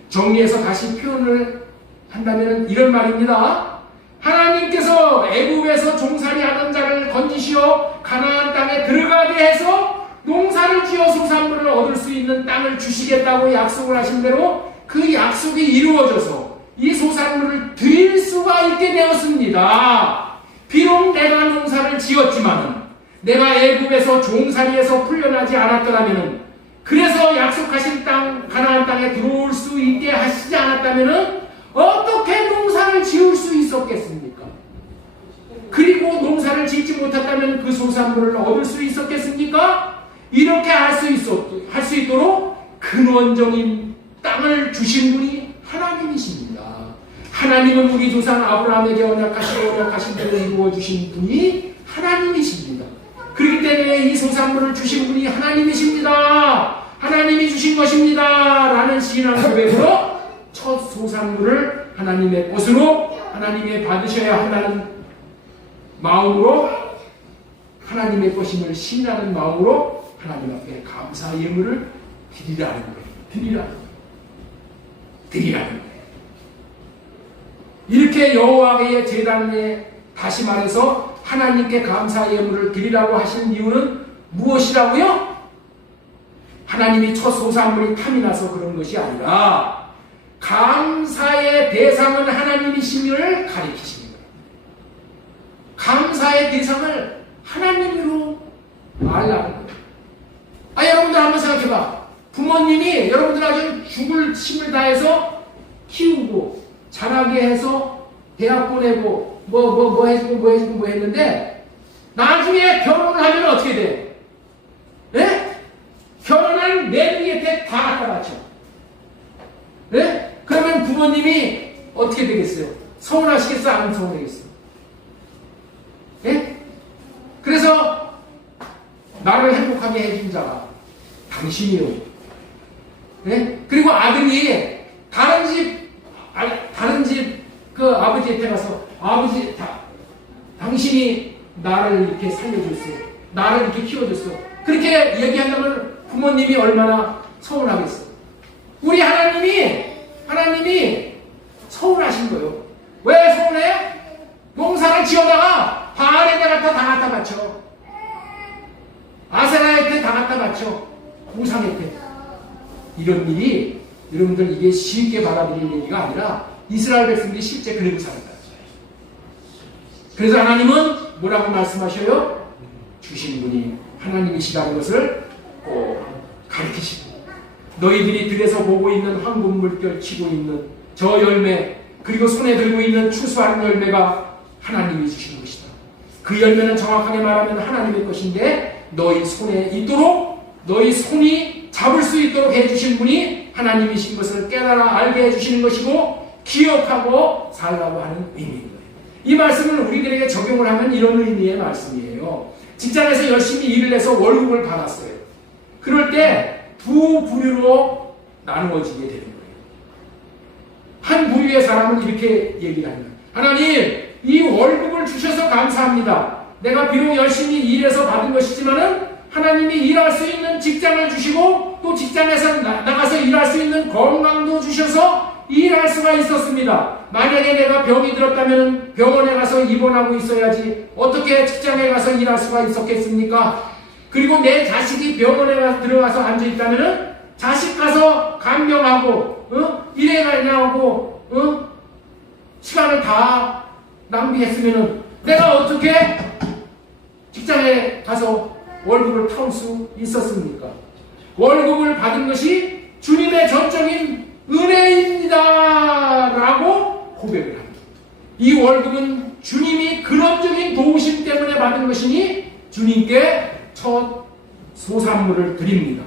정리해서 다시 표현을 한다면 이런 말입니다. 하나님께서 애굽에서 종살이 하던 자를 건지시어 가나안 땅에 들어가게 해서 농사를 지어 소산물을 얻을 수 있는 땅을 주시겠다고 약속을 하신 대로 그 약속이 이루어져서 이 소산물을 드릴 수가 있게 되었습니다. 비록 내가 농사를 지었지만 내가 애굽에서 종살이에서 풀려나지 않았더라면 그래서 약속하신 땅 가나안 땅에 들어올 수 있게 하시지 않았다면 어떻게 농사를 지을 수 있었겠습니까? 그리고 농사를 짓지 못했다면 그 소산물을 얻을 수 있었겠습니까? 이렇게 할 수 있도록 근원적인 땅을 주신 분이 하나님이십니다. 하나님은 우리 조상 아브라함에게 언약하신 대로 이루어 주신 분이 하나님이십니다. 그렇기 때문에 이 소산물을 주신 분이 하나님이십니다. 하나님이 주신 것입니다. 라는 신앙 고백으로 첫 소산물을 하나님의 것으로 하나님의 받으셔야 한다는 마음으로 하나님의 것임을 신뢰하는 마음으로 하나님 앞에 감사 예물을 드리라는 거예요. 드리라는 거예요. 이렇게 여호와의 제단에 다시 말해서 하나님께 감사 예물을 드리라고 하시는 이유는 무엇이라고요? 하나님이 첫 소산물이 탐이 나서 그런 것이 아니라 감사의 대상은 하나님이심을 가리키십니다. 감사의 대상을 하나님으로 알라는 거예요. 여러분들 한번 생각해봐. 부모님이 여러분들 아주 죽을 힘을 다해서 키우고 자라게 해서 대학 보내고 뭐 해주고 했는데 나중에 결혼을 하면 어떻게 돼? 네? 결혼한 내비한테 다 갖다 바쳐. 네? 그러면 부모님이 어떻게 되겠어요? 서운하시겠어? 안 서운하겠어? 네? 그래서 나를 행복하게 해준 자가 당신이요. 네? 그리고 아들이 다른 집 그 아버지한테 가서 아버지 당신이 나를 이렇게 살려줬어. 나를 이렇게 키워줬어. 그렇게 얘기한다면 부모님이 얼마나 서운하겠어. 우리 하나님이 서운하신 거예요. 왜 서운해요? 농사를 지어다가 바알에다가 다 갖다 바쳐. 아세라한테 다 갖다 바쳐. 우상한테. 이런 일이 여러분들 이게 쉽게 받아들일 얘기가 아니라 이스라엘 백성들이 실제 그리고 살았다. 그래서 하나님은 뭐라고 말씀하셔요? 주신 분이 하나님이시라는 것을 꼭 가르치시고 너희들이 들에서 보고 있는 황금 물결 치고 있는 저 열매 그리고 손에 들고 있는 추수하는 열매가 하나님이 주신 것이다. 그 열매는 정확하게 말하면 하나님의 것인데 너희 손에 있도록 너희 손이 잡을 수 있도록 해주신 분이 하나님이신 것을 깨달아 알게 해주시는 것이고 기억하고 살라고 하는 의미인 거예요. 이 말씀을 우리들에게 적용을 하면 이런 의미의 말씀이에요. 직장에서 열심히 일을 해서 월급을 받았어요. 그럴 때 두 부류로 나누어지게 되는 거예요. 한 부류의 사람은 이렇게 얘기를 합니다. 하나님, 이 월급을 주셔서 감사합니다. 내가 비록 열심히 일해서 받은 것이지만은 하나님이 일할 수 있는 직장을 주시고 또 직장에서 나가서 일할 수 있는 건강도 주셔서 일할 수가 있었습니다. 만약에 내가 병이 들었다면 병원에 가서 입원하고 있어야지 어떻게 직장에 가서 일할 수가 있었겠습니까? 그리고 내 자식이 병원에 들어가서 앉아있다면 자식 가서 간병하고 일해 가냐고 시간을 다 낭비했으면 내가 어떻게 직장에 가서 월급을 타올 수 있었습니까? 월급을 받은 것이 주님의 전적인 은혜입니다 라고 고백을 합니다. 이 월급은 주님이 근원적인 도우심 때문에 받은 것이니 주님께 첫 소산물을 드립니다.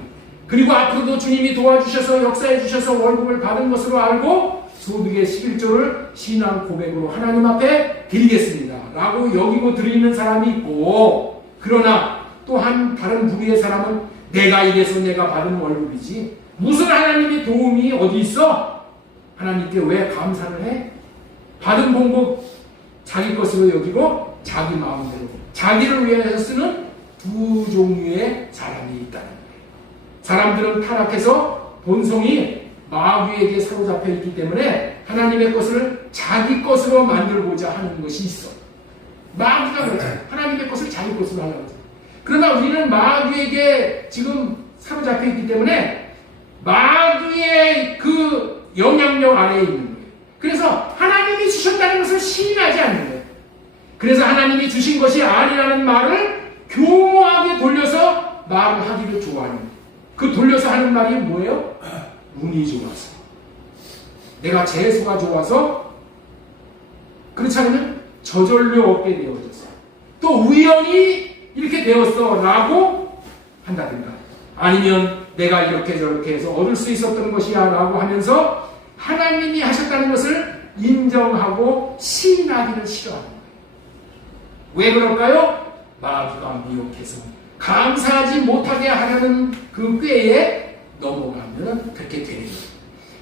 그리고 앞으로도 주님이 도와주셔서 역사해 주셔서 월급을 받은 것으로 알고 소득의 11조를 신앙 고백으로 하나님 앞에 드리겠습니다 라고 여기고 드리는 사람이 있고, 그러나 또한 다른 부류의 사람은 내가 이래서 내가 받은 월급이지 무슨 하나님의 도움이 어디 있어? 하나님께 왜 감사를 해? 받은 봉급 자기 것으로 여기고 자기 마음대로 자기를 위해서 쓰는 두 종류의 사람이 있다는 거예요. 사람들은 타락해서 본성이 마귀에게 사로잡혀 있기 때문에 하나님의 것을 자기 것으로 만들고자 하는 것이 있어. 마귀가 그렇죠. 하나님의 것을 자기 것으로 하려고 하죠. 그러나 우리는 마귀에게 지금 사로잡혀 있기 때문에 마귀의 그 영향력 아래에 있는 거예요. 그래서 하나님이 주셨다는 것을 시인하지 않는 거예요. 그래서 하나님이 주신 것이 아니라는 말을 교묘하게 돌려서 말을 하기를 좋아하는 거예요. 그 돌려서 하는 말이 뭐예요? 운이 좋아서, 내가 재수가 좋아서, 그렇지 않으면 저절로 얻게 되어졌어, 또 우연히 이렇게 되었어 라고 한다든가, 아니면 내가 이렇게 저렇게 해서 얻을 수 있었던 것이야 라고 하면서 하나님이 하셨다는 것을 인정하고 시인하기를 싫어하는 거예요. 왜 그럴까요? 마귀가 미혹해서 감사하지 못하게 하려는 그 꾀에 넘어가면 그렇게 되는 거예요.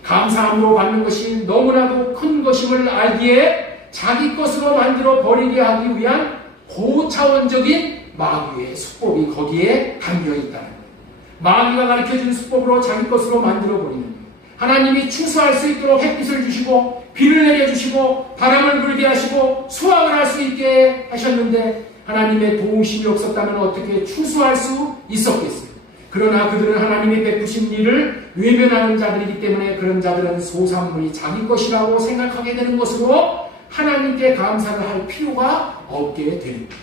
감사함으로 받는 것이 너무나도 큰 것임을 알기에 자기 것으로 만들어 버리게 하기 위한 고차원적인 마귀의 수법이 거기에 담겨 있다는 거예요. 마귀가 가르쳐준 수법으로 자기 것으로 만들어 버리는 거예요. 하나님이 추수할 수 있도록 햇빛을 주시고 비를 내려주시고 바람을 불게 하시고 수확을 할 수 있게 하셨는데 하나님의 도우심이 없었다면 어떻게 추수할 수 있었겠어요? 그러나 그들은 하나님이 베푸신 일을 외면하는 자들이기 때문에 그런 자들은 소산물이 자기 것이라고 생각하게 되는 것으로 하나님께 감사를 할 필요가 없게 됩니다.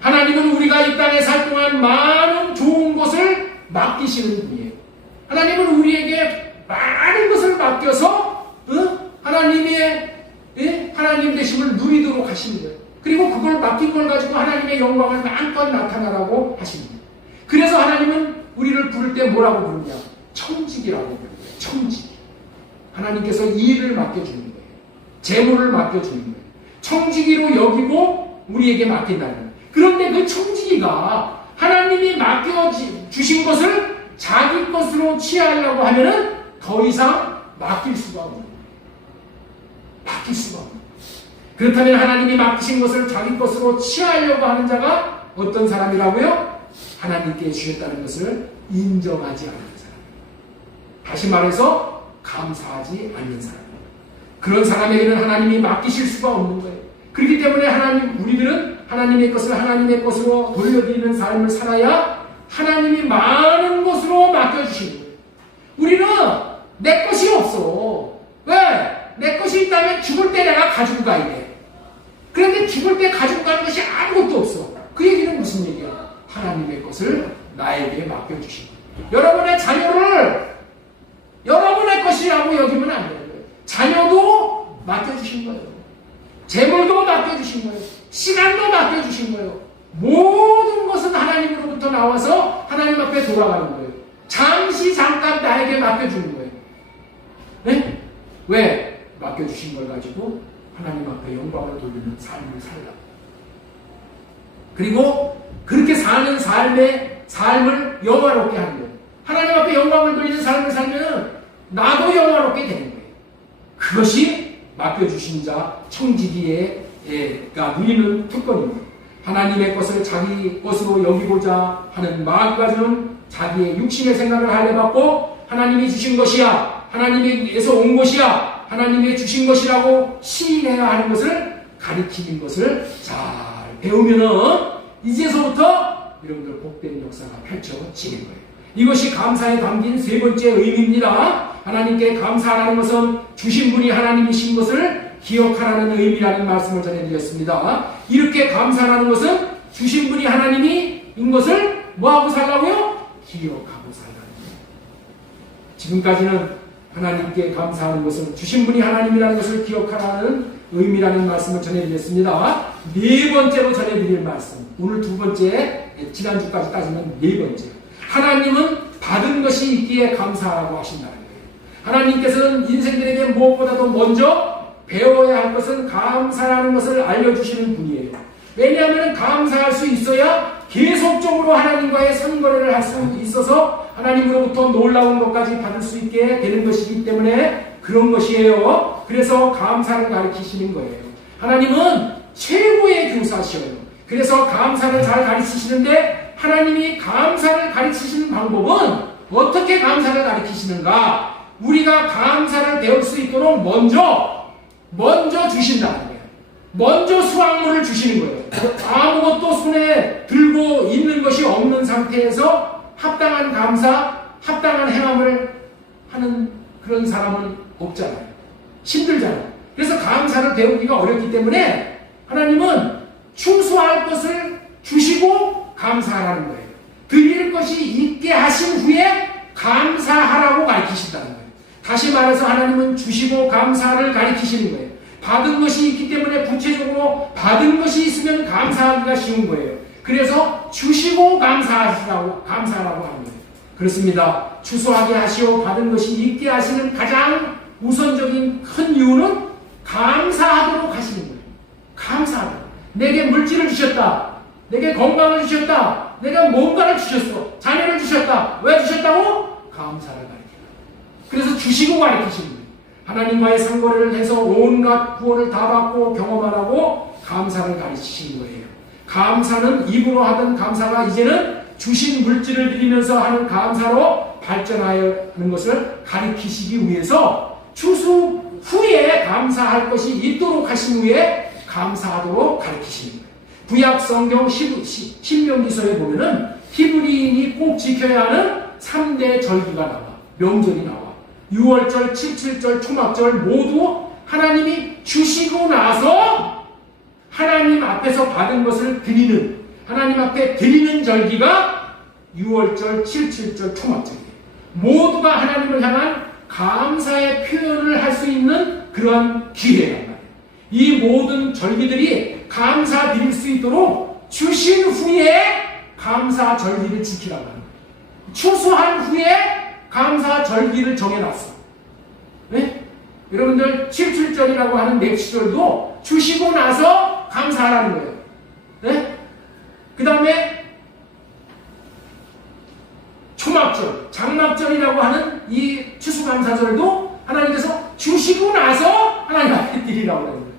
하나님은 우리가 이 땅에 살 동안 많은 좋은 것을 맡기시는 분이에요. 하나님은 우리에게 많은 것을 맡겨서 하나님의 하나님 되심을 누리도록 하시는 거예요. 그리고 그걸 맡긴 걸 가지고 하나님의 영광을 마음껏 나타나라고 하십니다. 그래서 하나님은 우리를 부를 때 뭐라고 부르냐? 청지기라고 부르는 거예요. 청지기. 하나님께서 이 일을 맡겨주는 거예요. 재물을 맡겨주는 거예요. 청지기로 여기고 우리에게 맡긴다는 거예요. 그런데 그 청지기가 하나님이 맡겨주신 것을 자기 것으로 취하려고 하면은 더 이상 맡길 수가 없는 거예요. 맡길 수가 없는 거예요. 그렇다면 하나님이 맡기신 것을 자기 것으로 취하려고 하는 자가 어떤 사람이라고요? 하나님께 주셨다는 것을 인정하지 않는 사람. 다시 말해서 감사하지 않는 사람. 그런 사람에게는 하나님이 맡기실 수가 없는 거예요. 그렇기 때문에 우리들은 하나님의 것을 하나님의 것으로 돌려드리는 삶을 살아야 하나님이 많은 것으로 맡겨주시는 거예요. 우리는 내 것이 없어. 왜? 내 것이 있다면 죽을 때 내가 가지고 가야 돼. 그런데 죽을 때 가지고 가는 것이 아무것도 없어. 그 얘기는 무슨 얘기야? 하나님의 것을 나에게 맡겨주신 거예요. 여러분의 자녀를 여러분의 것이라고 여기면 안 되는 거예요. 자녀도 맡겨주신 거예요. 재물도 맡겨주신 거예요. 시간도 맡겨주신 거예요. 모든 것은 하나님으로부터 나와서 하나님 앞에 돌아가는 거예요. 잠깐 나에게 맡겨주는 거예요. 네? 왜? 맡겨주신 걸 가지고 하나님 앞에 영광을 돌리는 삶을 살라. 그리고 그렇게 사는 삶을 영화롭게 하는 거예요. 하나님 앞에 영광을 돌리는 삶을 살면 나도 영화롭게 되는 거예요. 그것이 맡겨주신 자 청지기가 누리는 특권입니다. 하나님의 것을 자기 것으로 여기고자 하는 마귀가 주는 자기의 육신의 생각을 할례받고 하나님이 주신 것이야, 하나님에게서 온 것이야, 하나님이 주신 것이라고 시인해야 하는 것을 가리키는 것을 잘 배우면은 이제서부터 여러분들 복된 역사가 펼쳐지는 거예요. 이것이 감사에 담긴 세 번째 의미입니다. 하나님께 감사하라는 것은 주신 분이 하나님이신 것을 기억하라는 의미라는 말씀을 전해드렸습니다. 이렇게 감사하는 것은 주신 분이 하나님인 것을 뭐하고 살라고요? 기억하고 살라는 거예요. 지금까지는 하나님께 감사하는 것은 주신 분이 하나님이라는 것을 기억하라는 의미라는 말씀을 전해드렸습니다. 네 번째로 전해드릴 말씀, 오늘 두 번째, 지난주까지 따지면 네 번째. 하나님은 받은 것이 있기에 감사하라고 하신다는 거예요. 하나님께서는 인생들에게 무엇보다도 먼저 배워야 할 것은 감사라는 것을 알려주시는 분이에요. 왜냐하면 감사할 수 있어야 계속적으로 하나님과의 상거래를 할 수 있어서 하나님으로부터 놀라운 것까지 받을 수 있게 되는 것이기 때문에 그런 것이에요. 그래서 감사를 가르치시는 거예요. 하나님은 최고의 교사시여요. 그래서 감사를 잘 가르치시는데 하나님이 감사를 가르치시는 방법은 어떻게 감사를 가르치시는가? 우리가 감사를 배울 수 있도록 먼저 주신다는 거예요. 먼저 수확물을 주시는 거예요. 아무것도 손에 들고 있는 것이 없는 상태에서 합당한 감사, 합당한 행함을 하는 그런 사람은 없잖아요. 힘들잖아요. 그래서 감사를 배우기가 어렵기 때문에 하나님은 충수할 것을 주시고 감사하라는 거예요. 드릴 것이 있게 하신 후에 감사하라고 가르치신다는 거예요. 다시 말해서 하나님은 주시고 감사를 가르치시는 거예요. 받은 것이 있기 때문에 구체적으로 받은 것이 있으면 감사하기가 쉬운 거예요. 그래서 주시고 감사하라고 하는 거예요. 그렇습니다. 추수하게 하시오 받은 것이 있게 하시는 가장 우선적인 큰 이유는 감사하도록 하시는 거예요. 감사하도록. 내게 물질을 주셨다. 내게 건강을 주셨다. 내가 뭔가를 주셨어. 자녀를 주셨다. 왜 주셨다고? 감사를 가르쳐요. 그래서 주시고 가르치시는 거예요. 하나님과의 상거래를 해서 온갖 구원을 다 받고 경험하라고 감사를 가르치시는 거예요. 감사는 입으로 하던 감사가 이제는 주신 물질을 드리면서 하는 감사로 발전하는 것을 가르치시기 위해서 추수 후에 감사할 것이 있도록 하신 후에 감사하도록 가르치시는 거예요. 구약 성경 신명기서에 보면은 히브리인이 꼭 지켜야 하는 3대 절기가 나와. 명절이 나와. 6월절, 7.7절, 초막절 모두 하나님이 주시고 나서 하나님 앞에서 받은 것을 드리는, 하나님 앞에 드리는 절기가 6월절, 7.7절, 초막절이에요. 모두가 하나님을 향한 감사의 표현을 할 수 있는 그러한 기회란 말이에요. 이 모든 절기들이 감사 드릴 수 있도록 주신 후에 감사 절기를 지키라고 합니다. 추수한 후에 감사 절기를 정해놨어. 네? 여러분들 7.7절이라고 하는 맥시절도 주시고 나서 감사하라는 거예요. 네? 그 다음에 초막절, 장막절이라고 하는 이 추수감사절도 하나님께서 주시고 나서 하나님 앞에 드리라고 하는 거예요.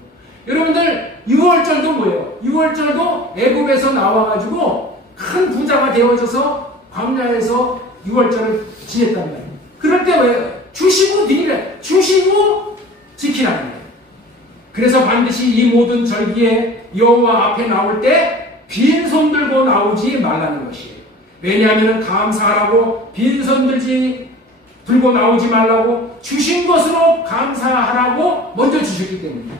여러분들 6월절도 뭐예요? 6월절도 애굽에서 나와가지고 큰 부자가 되어져서 광야에서 6월절을 지냈단 말이에요. 그럴 때 왜? 주시고 드리래. 주시고 지키라는 거예요. 그래서 반드시 이 모든 절기에 여호와 앞에 나올 때 빈손 들고 나오지 말라는 것이에요. 왜냐하면 감사하라고 빈손 들고 나오지 말라고 주신 것으로 감사하라고 먼저 주셨기 때문에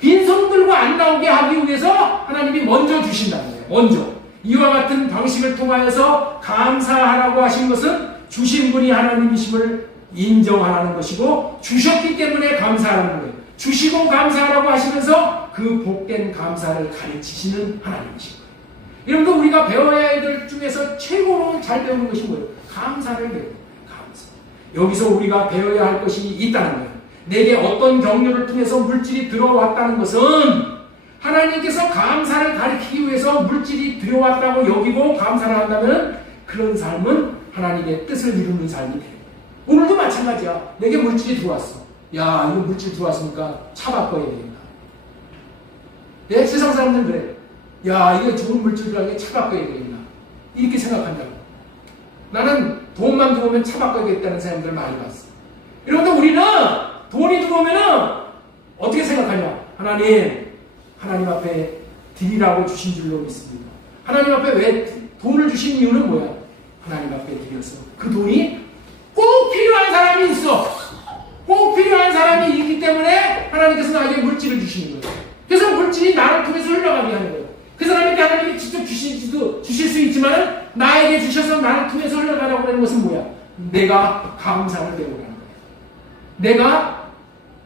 빈손 들고 안 나오게 하기 위해서 하나님이 먼저 주신다는 거예요. 먼저. 이와 같은 방식을 통하여서 감사하라고 하신 것은 주신 분이 하나님이심을 인정하라는 것이고 주셨기 때문에 감사하라는 거예요. 주시고 감사하라고 하시면서 그 복된 감사를 가르치시는 하나님이신 거예요. 여러분들 우리가 배워야 할 것 중에서 최고로 잘 배우는 것이 뭐예요? 감사를 배우는 거예요. 감사. 여기서 우리가 배워야 할 것이 있다는 거예요. 내게 어떤 경로를 통해서 물질이 들어왔다는 것은 하나님께서 감사를 가르치기 위해서 물질이 들어왔다고 여기고 감사를 한다면 그런 삶은 하나님의 뜻을 이루는 삶이 돼요. 오늘도 마찬가지야. 내게 물질이 들어왔어. 야, 이거 물질 들어왔으니까 차 바꿔야 되겠다. 네? 세상 사람들은 그래. 야, 이거 좋은 물질 들어가게 차 바꿔야 되겠나. 이렇게 생각한다고. 나는 돈만 들어오면 차 바꿔야겠다는 사람들 많이 봤어. 여러분들 우리는 돈이 들어오면은 어떻게 생각하냐? 하나님 앞에 드리라고 주신 줄로 믿습니다. 하나님 앞에 왜 돈을 주신 이유는 뭐야? 하나님 앞에 드려서 그 돈이 꼭 필요한 사람이 있어. 꼭 필요한 사람이 있기 때문에 하나님께서 나에게 물질을 주시는 거예요. 그래서 물질이 나를 통해서 흘러가게 하는 거예요. 그 사람에게 하나님이 직접 주실 수 있지만 나에게 주셔서 나를 통해서 흘러가라고 하는 것은 뭐야? 내가 감사를 배우라는 거예요. 내가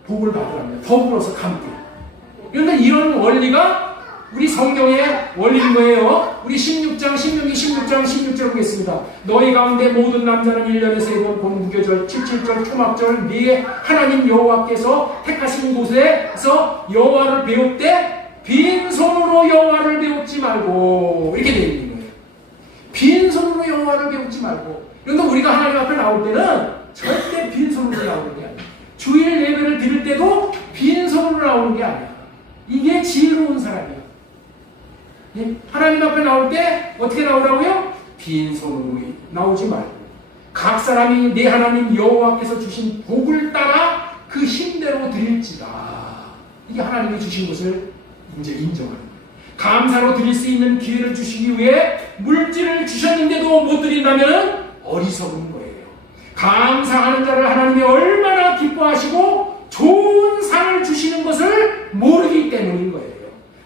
복을 받으라는 거예요. 더불어서 함께. 그런데 이런 원리가 우리 성경의 원리인 거예요. 우리 16장 16절 보겠습니다. 너희 가운데 모든 남자는 1년에 3번 봄 무교절 77절 초막절 네 하나님 여호와께서 택하신 곳에서 여호와를 배울 때 빈손으로 여호와를 배우지 말고 이렇게 되어 있는 거예요. 빈손으로 여호와를 배우지 말고. 그런데 우리가 하나님 앞에 나올 때는 절대 빈손으로 나오는 게 아니에요. 주일 예배를 드릴 때도 빈손으로 나오는 게 아니야. 이게 지혜로운 사람이에요. 하나님 앞에 나올 때 어떻게 나오라고요? 빈손으로 나오지 말고 각 사람이 내 하나님 여호와께서 주신 복을 따라 그 힘대로 드릴지다. 이게 하나님이 주신 것을 이제 인정하는 거예요. 감사로 드릴 수 있는 기회를 주시기 위해 물질을 주셨는데도 못 드린다면 어리석은 거예요. 감사하는 자를 하나님이 얼마나 기뻐하시고 좋은 상을 주시는 것을 모르기 때문인 거예요.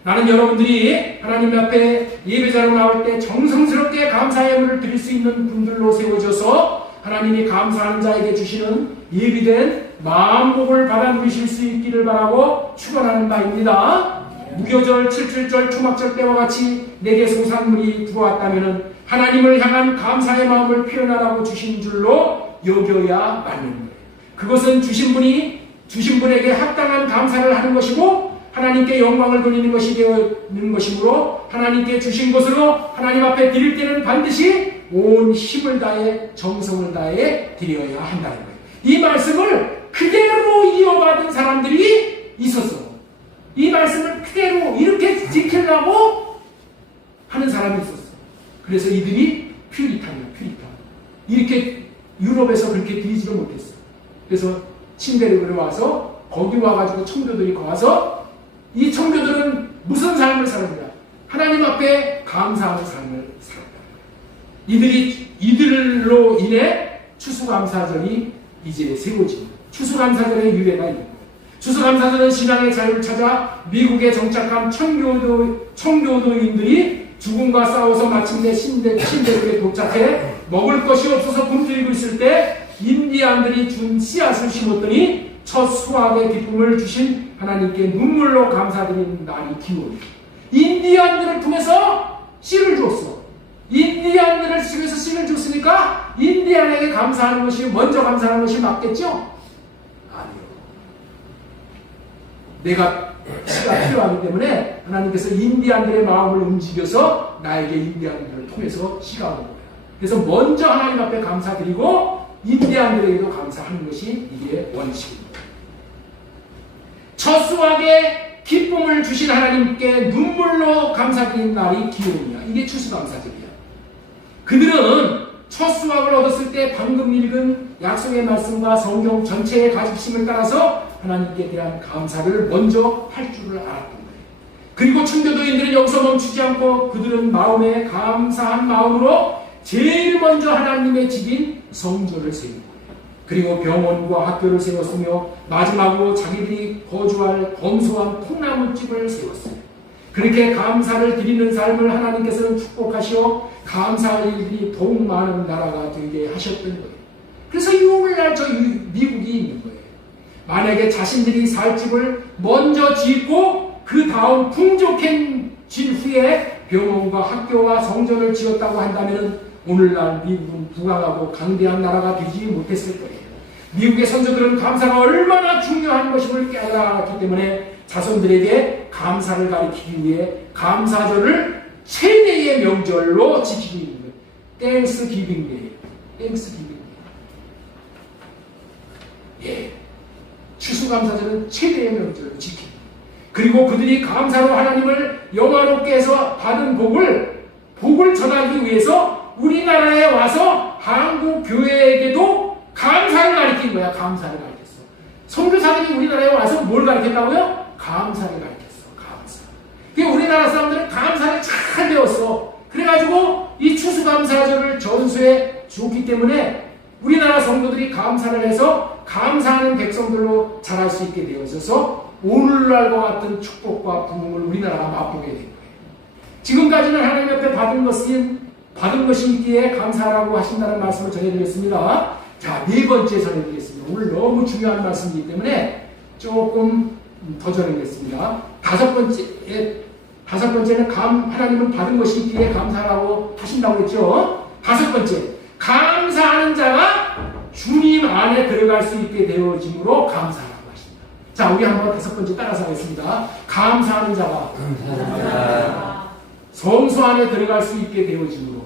나는 여러분들이 하나님 앞에 예배자로 나올 때 정성스럽게 감사 예물을 드릴 수 있는 분들로 세워져서 하나님이 감사하는 자에게 주시는 예비된 마음복을 받아 누리실 수 있기를 바라고 축원하는 바입니다. 무교절, 77절, 초막절 때와 같이 내게 소산물이 들어왔다면 하나님을 향한 감사의 마음을 표현하라고 주신 줄로 여겨야 맞는 거예요. 그것은 주신 분에게 합당한 감사를 하는 것이고 하나님께 영광을 돌리는 것이 되는 것이므로 하나님께 주신 것으로 하나님 앞에 드릴 때는 반드시 온 힘을 다해 정성을 다해 드려야 한다는 거예요. 이 말씀을 그대로 이어받은 사람들이 있었어. 이 말씀을 그대로 이렇게 지키려고 하는 사람이 있었어. 그래서 이들이 퓨리탄이야, 퓨리탄. 이렇게 유럽에서 그렇게 드리지도 못했어. 그래서 침대를 와서 거기 와가지고 청교들이 와서 이 청교들은 무슨 삶을 살았냐? 하나님 앞에 감사하는 삶을 살았다. 이들로 인해 추수감사절이 이제 세워집니다. 추수감사절의 유래가 있는 거예요. 추수감사절은 신앙의 자유를 찾아 미국에 정착한 청교도인들이 죽음과 싸워서 마침내 신대륙에 도착해 먹을 것이 없어서 굶주리고 있을 때 인디안들이 준 씨앗을 심었더니 첫 수확의 기쁨을 주신 하나님께 눈물로 감사드리는 날이 기원이에요. 인디안들을 통해서 씨를 줬어. 인디안들을 통해서 씨를 줬으니까 인디안에게 감사하는 것이 먼저 감사하는 것이 맞겠죠? 아니요. 내가 씨가 필요하기 때문에 하나님께서 인디안들의 마음을 움직여서 나에게 인디안들을 통해서 씨가 온 거예요. 그래서 먼저 하나님 앞에 감사드리고 인디안들에게도 감사하는 것이 이게 원칙입니다. 첫 수확에 기쁨을 주신 하나님께 눈물로 감사드리는 날이 기원이야. 이게 추수감사절이야. 그들은 첫 수확을 얻었을 때 방금 읽은 약속의 말씀과 성경 전체의 가집심을 따라서 하나님께 대한 감사를 먼저 할 줄을 알았던 거예요. 그리고 청교도인들은 여기서 멈추지 않고 그들은 마음에 감사한 마음으로 제일 먼저 하나님의 집인 성전을 세운 거예요. 그리고 병원과 학교를 세웠으며 마지막으로 자기들이 거주할 검소한 통나무집을 세웠어요. 그렇게 감사를 드리는 삶을 하나님께서는 축복하시어 감사할 일들이 더욱 많은 나라가 되게 하셨던 거예요. 그래서 이 오늘날 저 미국이 있는 거예요. 만약에 자신들이 살 집을 먼저 짓고 그 다음 풍족해진 후에 병원과 학교와 성전을 지었다고 한다면 오늘날 미국은 부강하고 강대한 나라가 되지 못했을 거예요. 미국의 선조들은 감사가 얼마나 중요한 것임을 깨달았기 때문에 자손들에게 감사를 가르치기 위해 감사절을 최대의 명절로 지키고 있는 거예요. 땡스기빙데이. 땡스기빙데이. 예. 추수감사절은 최대의 명절로 지킵니다. 그리고 그들이 감사로 하나님을 영화롭게 해서 받은 복을 전하기 위해서 우리나라에 와서 한국 교회에게도 감사를 가르친 거야. 감사를 가르쳤어. 선교사들이 우리나라에 와서 뭘 가르쳤다고요? 감사를 가르쳤어. 감사. 그러니까 우리나라 사람들은 감사를 잘 배웠어. 그래가지고 이 추수감사절을 전수해 줬기 때문에 우리나라 성도들이 감사를 해서 감사하는 백성들로 자랄 수 있게 되어져서 오늘날과 같은 축복과 부흥을 우리나라가 맛보게 된 거예요. 지금까지는 하나님 옆에 받은 것이 있기에 감사하라고 하신다는 말씀을 전해드렸습니다. 자, 네 번째 전해드리겠습니다. 오늘 너무 중요한 말씀이기 때문에 조금 더 전해드리겠습니다. 다섯 번째는 하나님은 받은 것이 있기에 감사하라고 하신다고 했죠. 다섯 번째, 감사하는 자가 주님 안에 들어갈 수 있게 되어짐으로 감사하라고 하십니다. 자, 우리 한번 다섯 번째 따라서 하겠습니다. 감사하는 자가 성소 안에 들어갈 수 있게 되어짐으로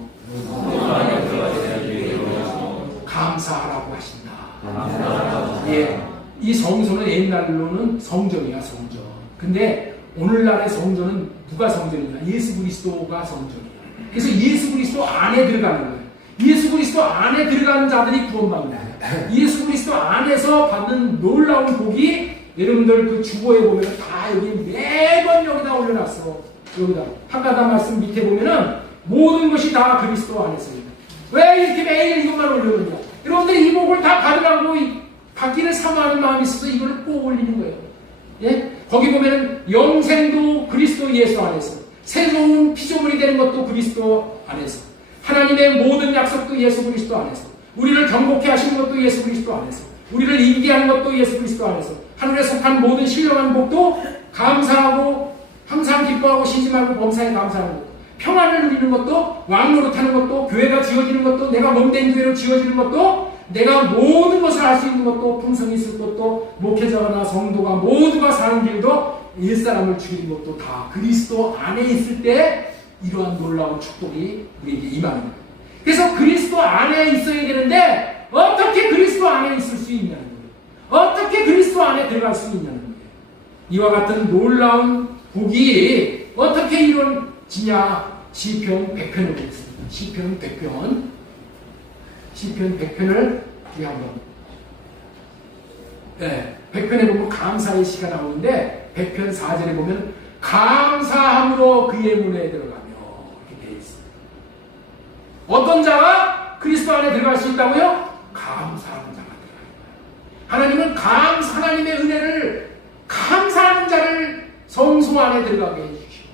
감사하라고 하신다. 예, 이 성소는 옛날로는 성전이야, 성전. 근데 오늘날의 성전은 누가 성전이냐? 예수 그리스도가 성전이야. 그래서 예수 그리스도 안에 들어가는 거예요. 예수 그리스도 안에 들어가는 자들이 구원받는 거예요. 예수 그리스도 안에서 받는 놀라운 복이 여러분들 그 주보에 보면 다 여기 매번 여기다 올려놨어. 여기다 하가다 말씀 밑에 보면은 모든 것이 다 그리스도 안에서입니다. 왜 이렇게 매일 이것만 올려놓냐? 여러분들 이 복을 다 받으라고 받기를 사모하는 마음이 있어서 이걸 꼭 올리는 거예요. 예? 거기 보면은 영생도 그리스도 예수 안에서, 새로운 피조물이 되는 것도 그리스도 안에서, 하나님의 모든 약속도 예수 그리스도 안에서, 우리를 경고케 하시는 것도 예수 그리스도 안에서, 우리를 인기하는 것도 예수 그리스도 안에서, 하늘에 속한 모든 신령한 복도 감사하고 항상 기뻐하고 쉬지 말고 범사에 감사하는 것도, 평안을 누리는 것도, 왕노릇하는 것도, 교회가 지어지는 것도, 내가 몸된 교회로 지어지는 것도, 내가 모든 것을 할 수 있는 것도, 풍성이 있을 것도, 목회자나 성도가 모두가 사는 길도, 일사람을 죽이는 것도 다 그리스도 안에 있을 때 이러한 놀라운 축복이 우리에게 임하는 거예요. 그래서 그리스도 안에 있어야 되는데 어떻게 그리스도 안에 있을 수 있냐는 거예요. 어떻게 그리스도 안에 들어갈 수 있냐는 거예요. 이와 같은 놀라운 복이 어떻게 이루어지냐? 시편 100편을 보겠습니다. 시편 100편을 우리 한번, 네, 100편에 보면 감사의 시가 나오는데 100편 4절에 보면 감사함으로 그의 문에 들어가며 이렇게 되어 있습니다. 어떤 자가 그리스도 안에 들어갈 수 있다고요? 감사하는 자가 들어가는 거예요. 하나님은 하나님의 은혜를 감사하는 자를 성소 안에 들어가게 해주시고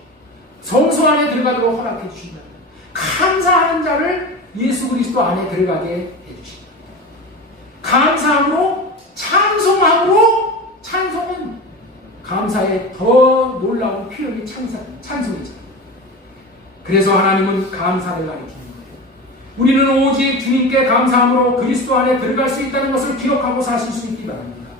성소 안에 들어가도록 허락해 주신다. 감사하는 자를 예수 그리스도 안에 들어가게 해주신다. 감사함으로, 찬송함으로, 찬송은 감사의 더 놀라운 표현이 찬송이잖아요. 그래서 하나님은 감사를 가르치는 거예요. 우리는 오직 주님께 감사함으로 그리스도 안에 들어갈 수 있다는 것을 기억하고 사실 수 있기 바랍니다.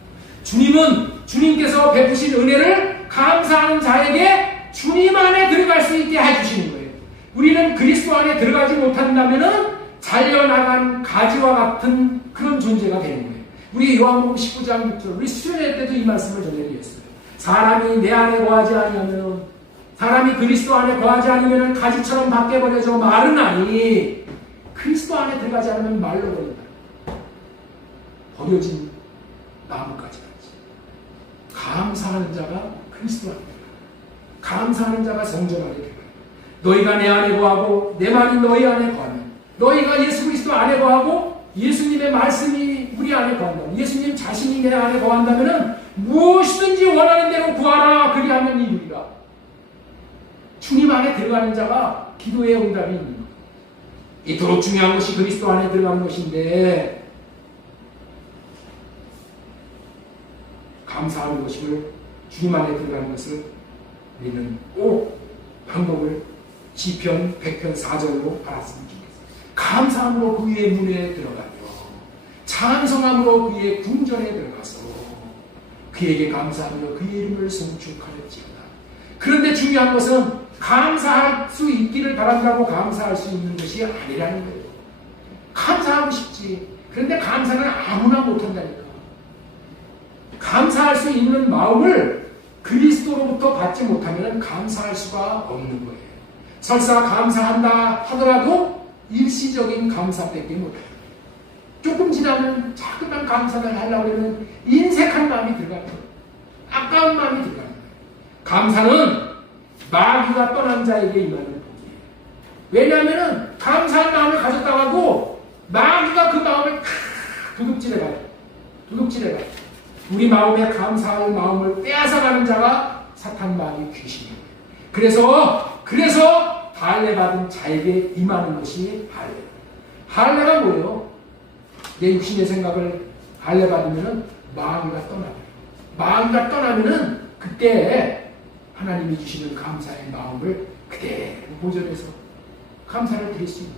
주님께서 베푸신 은혜를 감사하는 자에게 주님 안에 들어갈 수 있게 해주시는 거예요. 우리는 그리스도 안에 들어가지 못한다면은 잘려나간 가지와 같은 그런 존재가 되는 거예요. 우리 요한복음 19장 6절, 우리 수련회 때도 이 말씀을 전해드렸어요. 사람이 내 안에 거하지 아니하면, 사람이 그리스도 안에 거하지 않으면 가지처럼 밖에 버려져 마르나니, 그리스도 안에 들어가지 않으면 말로 버린다. 버려진 나무까지 가지. 감사하는 자가 그리스도 안에 들어가. 감사하는 자가 성전 안에 들어가. 너희가 내 안에 거하고 내 말이 너희 안에 거하면, 너희가 예수 그리스도 안에 거하고 예수님의 말씀이 우리 안에 거한다면, 예수님 자신이 내 안에 거한다면 무엇이든지 원하는 대로 구하라. 그리하면 이루리라. 주님 안에 들어가는 자가 기도의 응답이 있는 거예요. 이토록 중요한 것이 그리스도 안에 들어가는 것인데, 감사하는 것임을, 주님 안에 들어가는 것을 우리는 꼭 방법을 시편 100편 4절로 알았으면 좋겠습니다. 감사함으로 그의 문에 들어가며 찬송함으로 그의 궁전에 들어가서 그에게 감사하며 그의 이름을 송축하였지어다. 그런데 중요한 것은 감사할 수 있기를 바란다고 감사할 수 있는 것이 아니라는 거예요. 감사하고 싶지. 그런데 감사는 아무나 못한다니까. 감사할 수 있는 마음을 그리스도로부터 받지 못하면 감사할 수가 없는 거예요. 설사 감사한다 하더라도 일시적인 감사밖에 못해요. 조금 지나면 자꾸만 감사를 하려고 하면 인색한 마음이 들어가는 거예요. 아까운 마음이 들어가는 거예요. 감사는 마귀가 떠난 자에게 임하는 복이에요. 왜냐하면 감사한 마음을 가졌다고 마귀가 그 마음을 도둑질해가요. 우리 마음에 감사할 마음을 빼앗아가는 자가 사탄 마귀 귀신이에요. 그래서 할례 받은 자에게 임하는 것이 할례. 할례가 뭐예요? 내 육신의 생각을 할례받으면 마귀가 떠나요. 마귀가 떠나면은 그때 하나님이 주시는 감사의 마음을 그대로 보존해서 감사를 드릴 수 있는,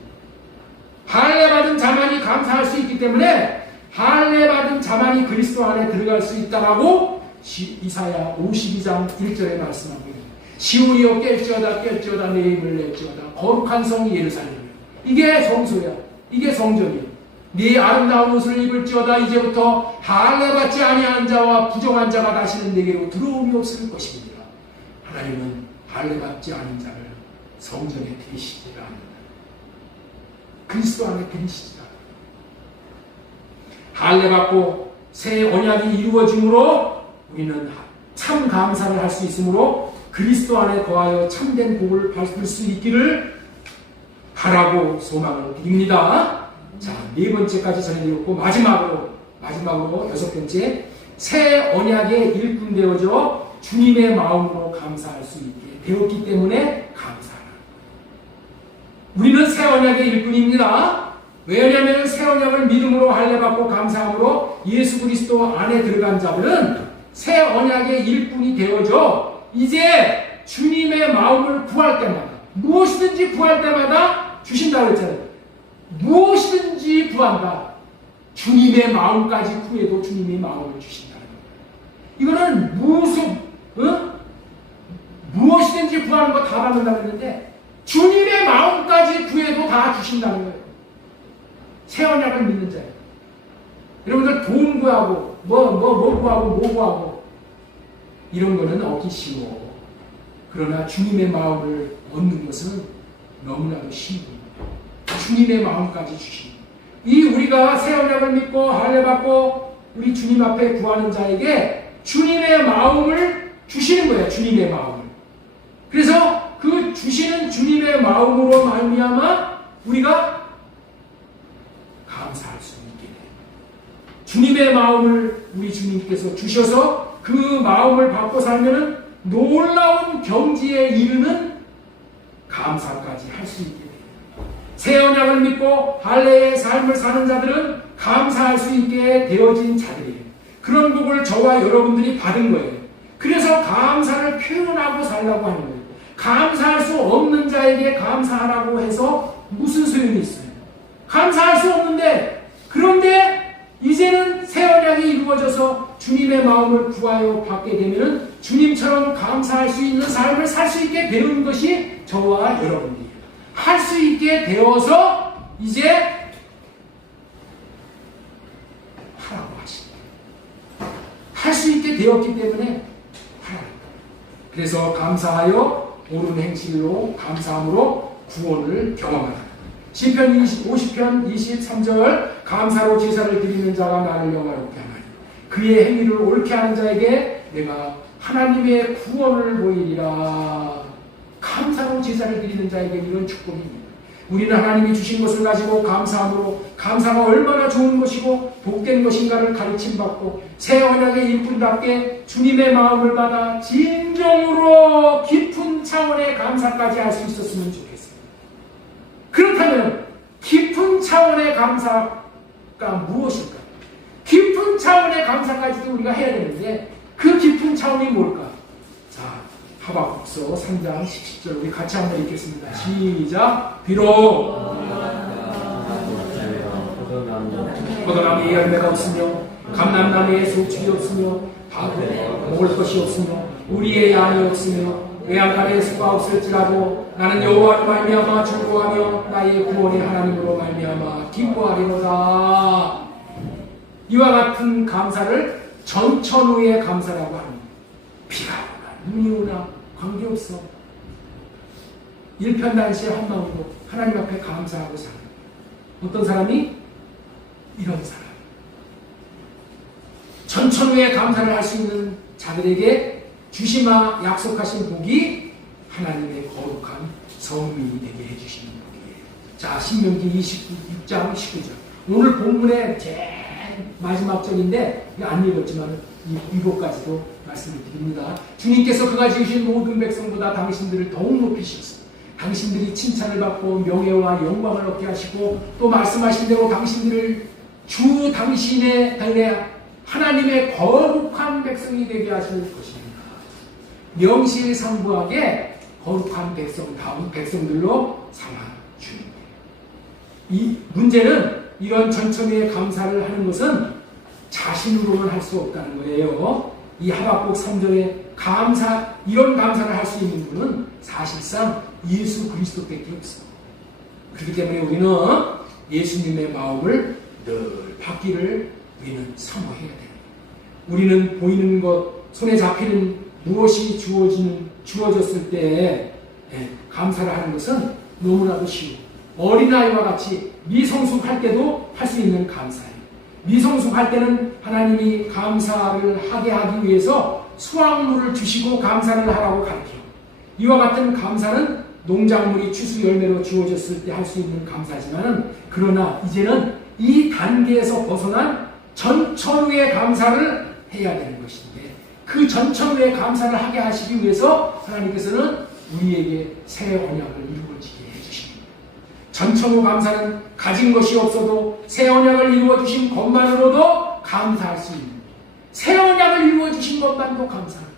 할례받은 자만이 감사할 수 있기 때문에 할례받은 자만이 그리스도 안에 들어갈 수 있다라고 이사야 52장 1절에 말씀하고 있습니다. 시온이여 깰지어다 깰지어다 내 힘을 낼지어다 거룩한 성 예루살렘이여. 이게 성소야. 이게 성전이야. 네 아름다운 옷을 입을지어다 이제부터 할례받지 아니한 자와 부정한 자가 다시는 내게로 들어옴이 없을 것입니다. 하나님은 할례받지 않은 자를 성전에 들이시지 않는다. 그리스도 안에 들이시지 않는다. 할례받고 새 언약이 이루어짐으로 우리는 참 감사를 할 수 있으므로 그리스도 안에 거하여 참된 복을 받을 수 있기를 바라고 소망을 드립니다. 자, 네 번째까지 전해드렸고 마지막으로 6번째, 새 언약의 일꾼 되어져 주님의 마음으로 감사할 수 있게 되었기 때문에 감사하라. 우리는 새 언약의 일꾼입니다. 왜냐하면 새 언약을 믿음으로 할례받고 감사함으로 예수 그리스도 안에 들어간 자들은 새 언약의 일꾼이 되어져 이제 주님의 마음을 구할 때마다, 무엇이든지 구할 때마다 주신다고 했잖아요. 무엇이든지 구한다. 주님의 마음까지 구해도 주님의 마음을 주신다는 거예요. 이거는 무엇이든지 구하는 거 다 받는다고 했는데 주님의 마음까지 구해도 다 주신다는 거예요. 새 언약을 믿는 자예요. 여러분들 돈 구하고 뭐 구하고 이런 거는 얻기 쉬워. 그러나 주님의 마음을 얻는 것은 너무나도 쉬운 주님의 마음까지 주시는, 이 우리가 새 언약을 믿고 할례받고 우리 주님 앞에 구하는 자에게 주님의 마음을 주시는 거예요. 주님의 마음을. 그래서 그 주시는 주님의 마음으로 말미암아 우리가 감사할 수 있게 돼요. 주님의 마음을 우리 주님께서 주셔서 그 마음을 받고 살면은 놀라운 경지에 이르는 감사까지 할 수 있게 돼요. 새 언약을 믿고 할례의 삶을 사는 자들은 감사할 수 있게 되어진 자들이에요. 그런 복을 저와 여러분들이 받은 거예요. 그래서 감사를 표현하고 살라고 하는 거예요. 감사할 수 없는 자에게 감사하라고 해서 무슨 소용이 있어요? 감사할 수 없는데, 그런데 이제는 새 언약이 이루어져서 주님의 마음을 구하여 받게 되면 주님처럼 감사할 수 있는 삶을 살 수 있게 되는 것이 저와 여러분들이에요. 할 수 있게 되어서 이제 하라고 하십니다. 할 수 있게 되었기 때문에 하라고. 그래서 감사하여 옳은 행실로 감사함으로 구원을 경험하라. 시편 50편 23절 감사로 제사를 드리는 자가 나를 영화롭게 하나니 그의 행위를 옳게 하는 자에게 내가 하나님의 구원을 보이리라. 감사로 제사를 드리는 자에게 이런 축복입니다. 우리는 하나님이 주신 것을 가지고 감사함으로 감사가 얼마나 좋은 것이고 복된 것인가를 가르침받고 새 언약의 일꾼답게 주님의 마음을 받아 진정으로 깊은 차원의 감사까지 할 수 있었으면 좋겠어요. 그렇다면 깊은 차원의 감사가 무엇일까? 깊은 차원의 감사까지도 우리가 해야 되는데 그 깊은 차원이 뭘까? 자, 하박국서 3장 17절 우리 같이 한번 읽겠습니다. 시작. 비록 포도나무에 열매가 없으며 감람나무에 소출이 없으며 밥을 먹을 것이 없으며 우리의 양이 없으며 외양간에 수가 없을지라도 나는 여호와로 말미암아 즐거워하며 나의 구원의 하나님으로 말미암아 기뻐하리로다. 이와 같은 감사를 전천후의 감사라고 합니다. 비가 오나 눈이 오나 관계없어. 일편단시에 한 마음으로 하나님 앞에 감사하고 사는 어떤 사람이? 이런 사람. 전천후의 감사를 할 수 있는 자들에게 주시마 약속하신 복이 하나님의 거룩한 성민이 되게 해주시는 복이에요. 자, 신명기 26장 19절. 오늘 본문의 제일 마지막 절인데 안 읽었지만 이것까지도 말씀을 드립니다. 주님께서 그가 지으신 모든 백성보다 당신들을 더욱 높이셨습니다. 당신들이 칭찬을 받고 명예와 영광을 얻게 하시고 또 말씀하신 대로 당신들을 주 당신의 하나님의 거룩한 백성이 되게 하실 것입니다. 명실상부하게 거룩한 백성다운 백성들로 삼아 주입니다. 이 문제는 이런 전천후의 감사를 하는 것은 자신으로는 할 수 없다는 거예요. 이 하박국 3절에 이런 감사를 할 수 있는 분은 사실상 예수 그리스도밖에 없어. 그렇기 때문에 우리는 예수님의 마음을 늘 받기를 우리는 사모해야 돼요. 우리는 보이는 것, 손에 잡히는 무엇이 주어졌을 때 감사를 하는 것은 너무나도 쉬워. 어린아이와 같이 미성숙할 때도 할 수 있는 감사예요. 미성숙할 때는 하나님이 감사를 하게 하기 위해서 수확물을 주시고 감사를 하라고 가르쳐요. 이와 같은 감사는 농작물이 추수 열매로 주어졌을 때 할 수 있는 감사지만, 그러나 이제는 이 단계에서 벗어난 전천후의 감사를 해야 되는 것인데, 그 전천후의 감사를 하게 하시기 위해서 하나님께서는 우리에게 새 언약을 이루어지게 해주십니다. 전천후 감사는 가진 것이 없어도 새 언약을 이루어주신 것만으로도 감사할 수 있는, 새 언약을 이루어주신 것만도 감사합니다.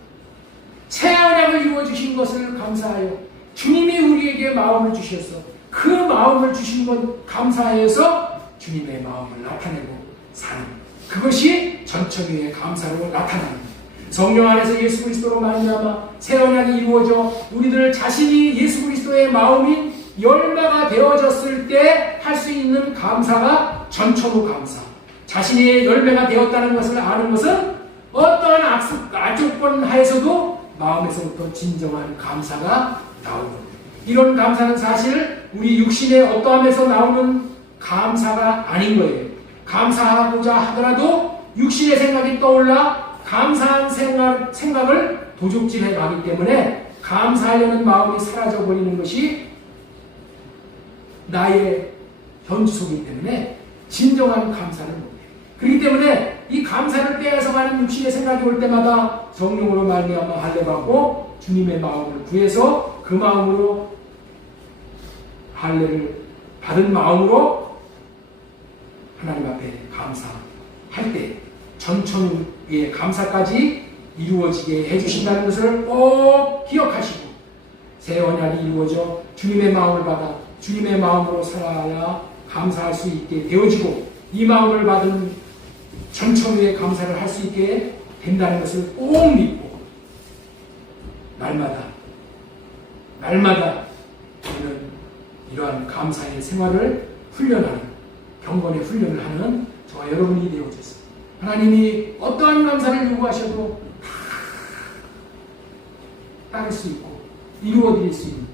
새 언약을 이루어주신 것을 감사하여 주님이 우리에게 마음을 주셔서 그 마음을 주신 것 감사해서 주님의 마음을 나타내고 사는, 그것이 전천후의 감사로 나타납니다. 성령 안에서 예수 그리스도로 말미암아 새 언약이 이루어져 우리들 자신이 예수 그리스도의 마음인 열매가 되어졌을 때 할 수 있는 감사가 전천후 감사. 자신이 열매가 되었다는 것을 아는 것은 어떠한 악조건 하에서도 마음에서부터 진정한 감사가 나오는 거예요. 이런 감사는 사실 우리 육신의 어떠함에서 나오는 감사가 아닌 거예요. 감사하고자 하더라도 육신의 생각이 떠올라 감사한 생각을 도둑질해 가기 때문에 감사하려는 마음이 사라져 버리는 것이 나의 현주소이기 때문에 진정한 감사는 못해요. 그렇기 때문에 이 감사를 빼앗아가는 육신의 생각이 올 때마다 성령으로 말미암아 할례받고 주님의 마음을 구해서 그 마음으로 할례를 받은 마음으로 하나님 앞에 감사할 때 전천후의 감사까지 이루어지게 해주신다는 것을 꼭 기억하시고, 새 언약이 이루어져 주님의 마음을 받아 주님의 마음으로 살아야 감사할 수 있게 되어지고, 이 마음을 받은 전천후의 감사를 할 수 있게 된다는 것을 꼭 믿고 날마다 우리는 이러한 감사의 생활을 훈련하는, 경건의 훈련을 하는 저와 여러분이 되어졌습니다. 하나님이 어떠한 감사를 요구하셔도 다 따를 수 있고 이루어드릴 수 있는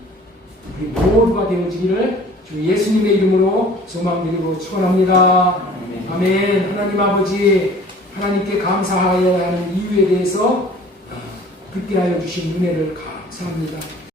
우리 모두가 되어지기를 주 예수님의 이름으로 소망드리고 축원합니다. 아멘. 하나님 아버지, 하나님께 감사하여야 하는 이유에 대해서 듣게 하여 주신 은혜를 감사합니다.